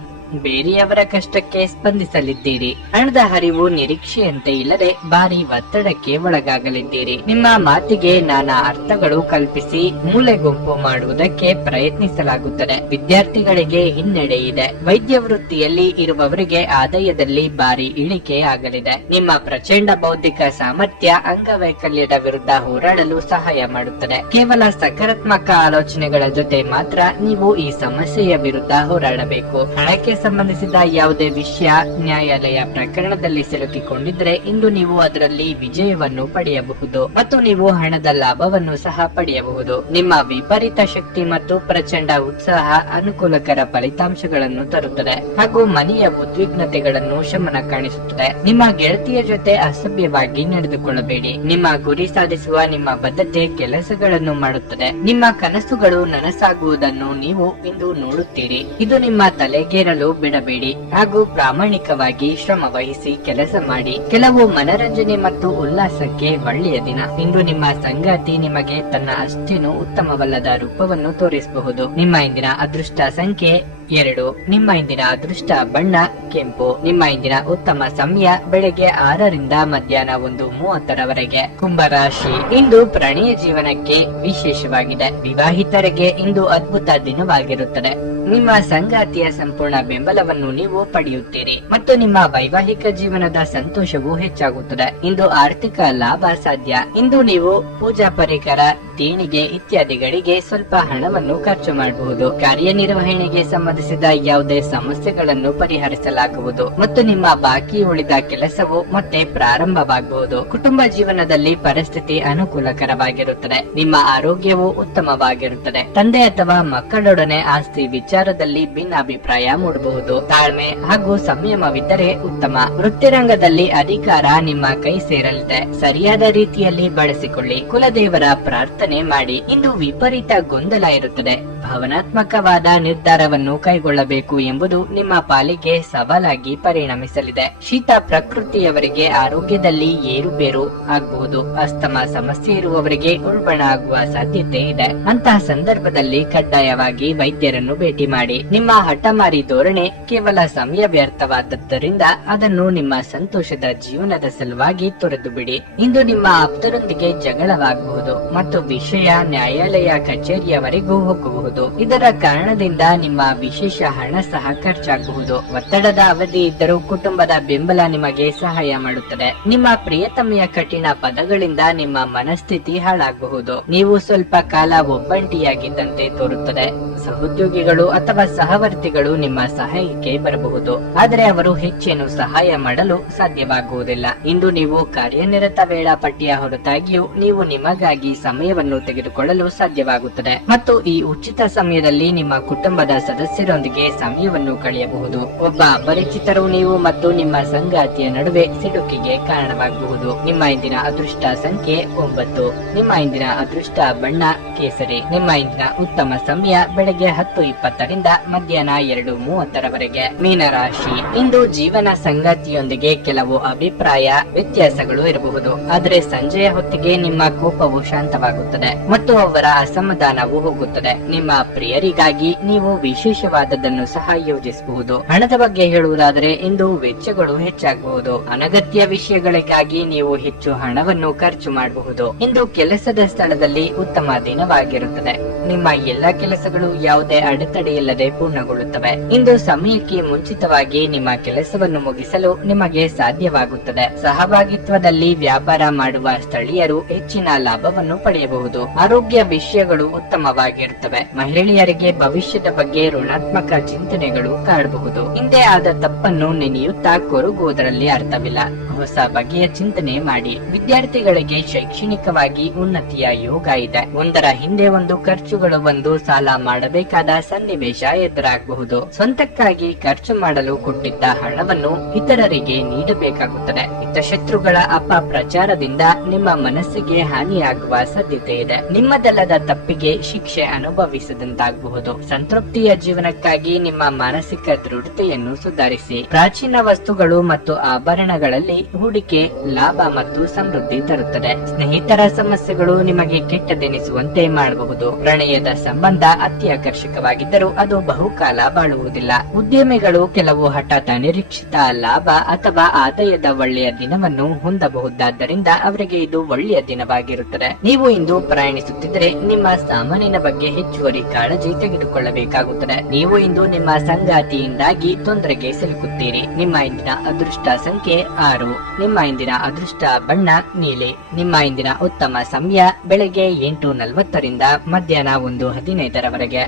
ಬೇರೆಯವರ ಕಷ್ಟಕ್ಕೆ ಸ್ಪಂದಿಸಲಿದ್ದೀರಿ. ಹಣದ ಹರಿವು ನಿರೀಕ್ಷೆಯಂತೆ ಇಲ್ಲದೆ ಭಾರಿ ಒತ್ತಡಕ್ಕೆ ಒಳಗಾಗಲಿದ್ದೀರಿ. ನಿಮ್ಮ ಮಾತಿಗೆ ನಾನಾ ಅರ್ಥಗಳು ಕಲ್ಪಿಸಿ ಮೂಲೆಗುಂಪು ಮಾಡುವುದಕ್ಕೆ ಪ್ರಯತ್ನಿಸಲಾಗುತ್ತದೆ. ವಿದ್ಯಾರ್ಥಿಗಳಿಗೆ ಹಿನ್ನಡೆ ಇದೆ. ವೈದ್ಯ ವೃತ್ತಿಯಲ್ಲಿ ಇರುವವರಿಗೆ ಆದಾಯದಲ್ಲಿ ಭಾರಿ ಇಳಿಕೆ ಆಗಲಿದೆ. ನಿಮ್ಮ ಪ್ರಚಂಡ ಬೌದ್ಧಿಕ ಸಾಮರ್ಥ್ಯ ಅಂಗವೈಕಲ್ಯದ ವಿರುದ್ಧ ಹೋರಾಡಲು ಸಹಾಯ ಮಾಡುತ್ತದೆ. ಕೇವಲ ಸಕಾರಾತ್ಮಕ ಆಲೋಚನೆಗಳ ಜೊತೆ ಮಾತ್ರ ನೀವು ಈ ಸಮಸ್ಯೆಯ ವಿರುದ್ಧ ಹೋರಾಡಬೇಕು. ಹಣಕ್ಕೆ ಸಂಬಂಧಿಸಿದ ಯಾವುದೇ ವಿಷಯ ನ್ಯಾಯಾಲಯ ಪ್ರಕರಣದಲ್ಲಿ ಸಿಲುಕಿಕೊಂಡಿದ್ರೆ ಇಂದು ನೀವು ಅದರಲ್ಲಿ ವಿಜಯವನ್ನು ಪಡೆಯಬಹುದು ಮತ್ತು ನೀವು ಹಣದ ಲಾಭವನ್ನು ಸಹ ಪಡೆಯಬಹುದು. ನಿಮ್ಮ ವಿಪರೀತ ಶಕ್ತಿ ಮತ್ತು ಪ್ರಚಂಡ ಉತ್ಸಾಹ ಅನುಕೂಲಕರ ಫಲಿತಾಂಶಗಳನ್ನು ತರುತ್ತದೆ ಹಾಗೂ ಮನೆಯ ಉದ್ವಿಗ್ನತೆಗಳನ್ನು ಶಮನ ಕಾಣಿಸುತ್ತದೆ. ನಿಮ್ಮ ಗೆಳತಿಯ ಜೊತೆ ಅಸಭ್ಯವಾಗಿ ನಡೆದುಕೊಳ್ಳಬೇಡಿ. ನಿಮ್ಮ ಗುರಿ ಸಾಧಿಸುವ ನಿಮ್ಮ ಬದ್ಧತೆ ಕೆಲಸಗಳನ್ನು ಮಾಡುತ್ತದೆ. ನಿಮ್ಮ ಕನಸುಗಳು ನನಸಾಗುವುದನ್ನು ನೀವು ಇಂದು ನೋಡುತ್ತೀರಿ. ಇದು ನಿಮ್ಮ ತಲೆಗೇರಲು ಬಿಡಬೇಡಿ ಹಾಗೂ ಪ್ರಾಮಾಣಿಕವಾಗಿ ಶ್ರಮ ವಹಿಸಿ ಕೆಲಸ ಮಾಡಿ. ಕೆಲವು ಮನರಂಜನೆ ಮತ್ತು ಉಲ್ಲಾಸಕ್ಕೆ ಒಳ್ಳೆಯ ದಿನ. ಇಂದು ನಿಮ್ಮ ಸಂಗಾತಿ ನಿಮಗೆ ತನ್ನ ಅಷ್ಟೇನು ಉತ್ತಮವಲ್ಲದ ರೂಪವನ್ನು ತೋರಿಸಬಹುದು. ನಿಮ್ಮ ಇಂದಿನ ಅದೃಷ್ಟ ಸಂಖ್ಯೆ 2. ನಿಮ್ಮ ಇಂದಿನ ಅದೃಷ್ಟ ಬಣ್ಣ ಕೆಂಪು. ನಿಮ್ಮ ಇಂದಿನ ಉತ್ತಮ ಸಮಯ ಬೆಳಗ್ಗೆ 6 ರಿಂದ ಮಧ್ಯಾಹ್ನ 1:30 ಕುಂಭರಾಶಿ, ಇಂದು ಪ್ರಣಯ ಜೀವನಕ್ಕೆ ವಿಶೇಷವಾಗಿದೆ. ವಿವಾಹಿತರಿಗೆ ಇಂದು ಅದ್ಭುತ ದಿನವಾಗಿರುತ್ತದೆ. ನಿಮ್ಮ ಸಂಗಾತಿಯ ಸಂಪೂರ್ಣ ಬೆಂಬಲವನ್ನು ನೀವು ಪಡೆಯುತ್ತೀರಿ ಮತ್ತು ನಿಮ್ಮ ವೈವಾಹಿಕ ಜೀವನದ ಸಂತೋಷವು ಹೆಚ್ಚಾಗುತ್ತದೆ. ಇಂದು ಆರ್ಥಿಕ ಲಾಭ ಸಾಧ್ಯ. ಇಂದು ನೀವು ಪೂಜಾ ಪರಿಕರ, ದೇಣಿಗೆ ಇತ್ಯಾದಿಗಳಿಗೆ ಸ್ವಲ್ಪ ಹಣವನ್ನು ಖರ್ಚು ಮಾಡಬಹುದು. ಕಾರ್ಯನಿರ್ವಹಣೆಗೆ ಸಂಬಂಧಿಸಿದ ಯಾವುದೇ ಸಮಸ್ಯೆಗಳನ್ನು ಪರಿಹರಿಸಲಾಗುವುದು ಮತ್ತು ನಿಮ್ಮ ಬಾಕಿ ಉಳಿದ ಕೆಲಸವು ಮತ್ತೆ ಪ್ರಾರಂಭವಾಗಬಹುದು. ಕುಟುಂಬ ಜೀವನದಲ್ಲಿ ಪರಿಸ್ಥಿತಿ ಅನುಕೂಲಕರವಾಗಿರುತ್ತದೆ. ನಿಮ್ಮ ಆರೋಗ್ಯವು ಉತ್ತಮವಾಗಿರುತ್ತದೆ. ತಂದೆ ಅಥವಾ ಮಕ್ಕಳೊಡನೆ ಆಸ್ತಿ ವಿಚಾರದಲ್ಲಿ ಭಿನ್ನಾಭಿಪ್ರಾಯ ಮೂಡಬಹುದು. ತಾಳ್ಮೆ ಹಾಗೂ ಸಂಯಮವಿದ್ದರೆ ಉತ್ತಮ. ವೃತ್ತಿರಂಗದಲ್ಲಿ ಅಧಿಕಾರ ನಿಮ್ಮ ಕೈ ಸೇರಲಿದೆ. ಸರಿಯಾದ ರೀತಿಯಲ್ಲಿ ಬಳಸಿಕೊಳ್ಳಿ. ಕುಲದೇವರ ಪ್ರಾರ್ಥನೆ ಮಾಡಿ. ಇಂದು ವಿಪರೀತ ಗೊಂದಲ ಇರುತ್ತದೆ. ಭಾವನಾತ್ಮಕವಾದ ನಿರ್ಧಾರವನ್ನು ಕೈಗೊಳ್ಳಬೇಕು ಎಂಬುದು ನಿಮ್ಮ ಪಾಲಿಗೆ ಸವಾಲಾಗಿ ಪರಿಣಮಿಸಲಿದೆ. ಶೀತ ಪ್ರಕೃತಿಯವರಿಗೆ ಆರೋಗ್ಯದಲ್ಲಿ ಏರುಪೇರು ಆಗಬಹುದು. ಅಸ್ತಮ ಸಮಸ್ಯೆ ಇರುವವರಿಗೆ ಉಲ್ಬಣ ಆಗುವ ಸಾಧ್ಯತೆ ಇದೆ. ಅಂತಹ ಸಂದರ್ಭದಲ್ಲಿ ಕಡ್ಡಾಯವಾಗಿ ವೈದ್ಯರನ್ನು ಭೇಟಿ ಮಾಡಿ. ನಿಮ್ಮ ಹಠಮಾರಿ ಧೋರಣೆ ಕೇವಲ ಸಮಯ ವ್ಯರ್ಥವಾದದ್ದರಿಂದ ಅದನ್ನು ನಿಮ್ಮ ಸಂತೋಷದ ಜೀವನದ ಸಲುವಾಗಿ ತೊರೆದು ಬಿಡಿ. ಇಂದು ನಿಮ್ಮ ಆಪ್ತರೊಂದಿಗೆ ಜಗಳವಾಗಬಹುದು ಮತ್ತು ವಿಷಯ ನ್ಯಾಯಾಲಯ ಕಚೇರಿಯವರೆಗೂ ಹೋಗಬಹುದು. ಇದರ ಕಾರಣದಿಂದ ನಿಮ್ಮ ವಿಶೇಷ ಹಣ ಸಹ ಖರ್ಚಾಗಬಹುದು. ಒತ್ತಡದ ಅವಧಿ ಇದ್ದರೂ ಕುಟುಂಬದ ಬೆಂಬಲ ನಿಮಗೆ ಸಹಾಯ ಮಾಡುತ್ತದೆ. ನಿಮ್ಮ ಪ್ರಿಯತಮೆಯ ಕಠಿಣ ಪದಗಳಿಂದ ನಿಮ್ಮ ಮನಸ್ಥಿತಿ ಹಾಳಾಗಬಹುದು. ನೀವು ಸ್ವಲ್ಪ ಕಾಲ ಒಬ್ಬಂಟಿಯಾಗಿದ್ದಂತೆ ತೋರುತ್ತದೆ. ಸಹೋದ್ಯೋಗಿಗಳು ಅಥವಾ ಸಹವರ್ತಿಗಳು ನಿಮ್ಮ ಸಹಾಯಕ್ಕೆ ಬರಬಹುದು, ಆದರೆ ಅವರು ಹೆಚ್ಚೇನು ಸಹಾಯ ಮಾಡಲು ಸಾಧ್ಯವಾಗುವುದಿಲ್ಲ. ಇಂದು ನೀವು ಕಾರ್ಯನಿರತ ವೇಳಾಪಟ್ಟಿಯ ಹೊರತಾಗಿಯೂ ನೀವು ನಿಮಗಾಗಿ ಸಮಯವನ್ನು ತೆಗೆದುಕೊಳ್ಳಲು ಸಾಧ್ಯವಾಗುತ್ತದೆ ಮತ್ತು ಈ ಉಚಿತ ಸಮಯದಲ್ಲಿ ನಿಮ್ಮ ಕುಟುಂಬದ ಸದಸ್ಯರೊಂದಿಗೆ ಸಮಯವನ್ನು ಕಳೆಯಬಹುದು. ಒಬ್ಬ ಅಪರಿಚಿತರು ನೀವು ಮತ್ತು ನಿಮ್ಮ ಸಂಗಾತಿಯ ನಡುವೆ ಸಿಡುಕಿಗೆ ಕಾರಣವಾಗಬಹುದು. ನಿಮ್ಮ ಇಂದಿನ ಅದೃಷ್ಟ ಸಂಖ್ಯೆ 9. ನಿಮ್ಮ ಇಂದಿನ ಅದೃಷ್ಟ ಬಣ್ಣ ಕೇಸರಿ. ನಿಮ್ಮ ಇಂದಿನ ಉತ್ತಮ ಸಮಯ ಬೆಳಗ್ಗೆ 10:20 ರಿಂದ ಮಧ್ಯಾಹ್ನ 2:30 ಮೀನರಾಶಿ, ಇಂದು ಜೀವನ ಸಂಗಾತಿಯೊಂದಿಗೆ ಕೆಲವು ಅಭಿಪ್ರಾಯ ವ್ಯತ್ಯಾಸಗಳು ಇರಬಹುದು, ಆದರೆ ಸಂಜೆಯ ಹೊತ್ತಿಗೆ ನಿಮ್ಮ ಕೋಪವು ಶಾಂತವಾಗುತ್ತದೆ ಮತ್ತು ಅವರ ಅಸಮಾಧಾನವು ಹೋಗುತ್ತದೆ. ನಿಮ್ಮ ಪ್ರಿಯರಿಗಾಗಿ ನೀವು ವಿಶೇಷವಾದದ್ದನ್ನು ಸಹ ಯೋಜಿಸಬಹುದು. ಹಣದ ಬಗ್ಗೆ ಹೇಳುವುದಾದರೆ ಇಂದು ವೆಚ್ಚಗಳು ಹೆಚ್ಚಾಗಬಹುದು. ಅನಗತ್ಯ ವಿಷಯಗಳಿಗಾಗಿ ನೀವು ಹೆಚ್ಚು ಹಣವನ್ನು ಖರ್ಚು ಮಾಡಬಹುದು. ಇಂದು ಕೆಲಸದ ಸ್ಥಳದಲ್ಲಿ ಉತ್ತಮ ದಿನವಾಗಿರುತ್ತದೆ. ನಿಮ್ಮ ಎಲ್ಲಾ ಕೆಲಸಗಳು ಯಾವುದೇ ಅಡೆತಡೆ ಇಲ್ಲದೆ ಪೂರ್ಣಗೊಳ್ಳುತ್ತವೆ. ಇಂದು ಸಮಯಕ್ಕೆ ಮುಂಚಿತವಾಗಿ ನಿಮ್ಮ ಕೆಲಸವನ್ನು ಮುಗಿಸಲು ನಿಮಗೆ ಸಾಧ್ಯವಾಗುತ್ತದೆ. ಸಹಭಾಗಿತ್ವದಲ್ಲಿ ವ್ಯಾಪಾರ ಮಾಡುವ ಸ್ಥಳೀಯರು ಹೆಚ್ಚಿನ ಲಾಭವನ್ನು ಪಡೆಯಬಹುದು. ಆರೋಗ್ಯ ವಿಷಯಗಳು ಉತ್ತಮವಾಗಿರುತ್ತವೆ. ಮಹಿಳೆಯರಿಗೆ ಭವಿಷ್ಯದ ಬಗ್ಗೆ ಋಣಾತ್ಮಕ ಚಿಂತನೆಗಳು ಕಾಡಬಹುದು. ಹಿಂದೆ ಆದ ತಪ್ಪನ್ನು ನೆನೆಯುತ್ತಾ ಕೊರಗುವುದರಲ್ಲಿ ಅರ್ಥವಿಲ್ಲ. ಹೊಸ ಬಗೆಯ ಚಿಂತನೆ ಮಾಡಿ. ವಿದ್ಯಾರ್ಥಿಗಳಿಗೆ ಶೈಕ್ಷಣಿಕವಾಗಿ ಉನ್ನತಿಯ ಯೋಗ ಇದೆ. ಒಂದರ ಹಿಂದೆ ಒಂದು ಖರ್ಚುಗಳು ಬಂದು ಸಾಲ ಮಾಡಬೇಕಾದ ಸನ್ನಿವೇಶ ಎದುರಾಗಬಹುದು. ಸ್ವಂತಕ್ಕಾಗಿ ಖರ್ಚು ಮಾಡಲು ಕೊಟ್ಟಿದ್ದ ಹಣವನ್ನು ಇತರರಿಗೆ ನೀಡಬೇಕಾಗುತ್ತದೆ. ಹಿತಶತ್ರುಗಳ ಅಪಪ್ರಚಾರದಿಂದ ನಿಮ್ಮ ಮನಸ್ಸಿಗೆ ಹಾನಿಯಾಗುವ ಸಾಧ್ಯತೆ ಇದೆ. ನಿಮ್ಮದಲ್ಲದ ತಪ್ಪಿಗೆ ಶಿಕ್ಷೆ ಅನುಭವಿಸದಂತಾಗಬಹುದು. ಸಂತೃಪ್ತಿಯ ಜೀವನಕ್ಕಾಗಿ ನಿಮ್ಮ ಮಾನಸಿಕ ದೃಢತೆಯನ್ನು ಸುಧಾರಿಸಿ. ಪ್ರಾಚೀನ ವಸ್ತುಗಳು ಮತ್ತು ಆಭರಣಗಳಲ್ಲಿ ಹೂಡಿಕೆ ಲಾಭ ಮತ್ತು ಸಮೃದ್ಧಿ ತರುತ್ತದೆ. ಸ್ನೇಹಿತರ ಸಮಸ್ಯೆಗಳು ನಿಮಗೆ ಕೆಟ್ಟದೆನಿಸುವಂತೆ ಮಾಡಬಹುದು. ಪ್ರಣಯದ ಸಂಬಂಧ ಅತಿ ಆಕರ್ಷಕವಾಗಿದ್ದರೂ ಅದು ಬಹುಕಾಲ ಬಾಳುವುದಿಲ್ಲ. ಉದ್ಯಮಿಗಳು ಕೆಲವು ಹಠಾತ್ ಅನಿರೀಕ್ಷಿತ ಲಾಭ ಅಥವಾ ಆದಾಯದ ಒಳ್ಳೆಯ ದಿನವನ್ನು ಹೊಂದಬಹುದಾದ್ದರಿಂದ ಅವರಿಗೆ ಇದು ಒಳ್ಳೆಯ ದಿನವಾಗಿರುತ್ತದೆ. ನೀವು ಇಂದು ಪ್ರಯಾಣಿಸುತ್ತಿದ್ದರೆ ನಿಮ್ಮ ಸಾಮಾನಿನ ಬಗ್ಗೆ ಹೆಚ್ಚುವರಿ ಕಾಳಜಿ ತೆಗೆದುಕೊಳ್ಳಬೇಕಾಗುತ್ತದೆ. ನೀವು ಇಂದು ನಿಮ್ಮ ಸಂಗಾತಿಯಿಂದಾಗಿ ತೊಂದರೆಗೆ ಸಿಲುಕುತ್ತೀರಿ. ನಿಮ್ಮ ಇಂದಿನ ಅದೃಷ್ಟ ಸಂಖ್ಯೆ 6. ನಿಮ್ಮ ಇಂದಿನ ಅದೃಷ್ಟ ಬಣ್ಣ ನೀಲಿ. ನಿಮ್ಮ ಇಂದಿನ ಉತ್ತಮ ಸಮಯ ಬೆಳಗ್ಗೆ 8:40 ರಿಂದ ಮಧ್ಯಾಹ್ನ 1:15 ರವರೆಗೆ.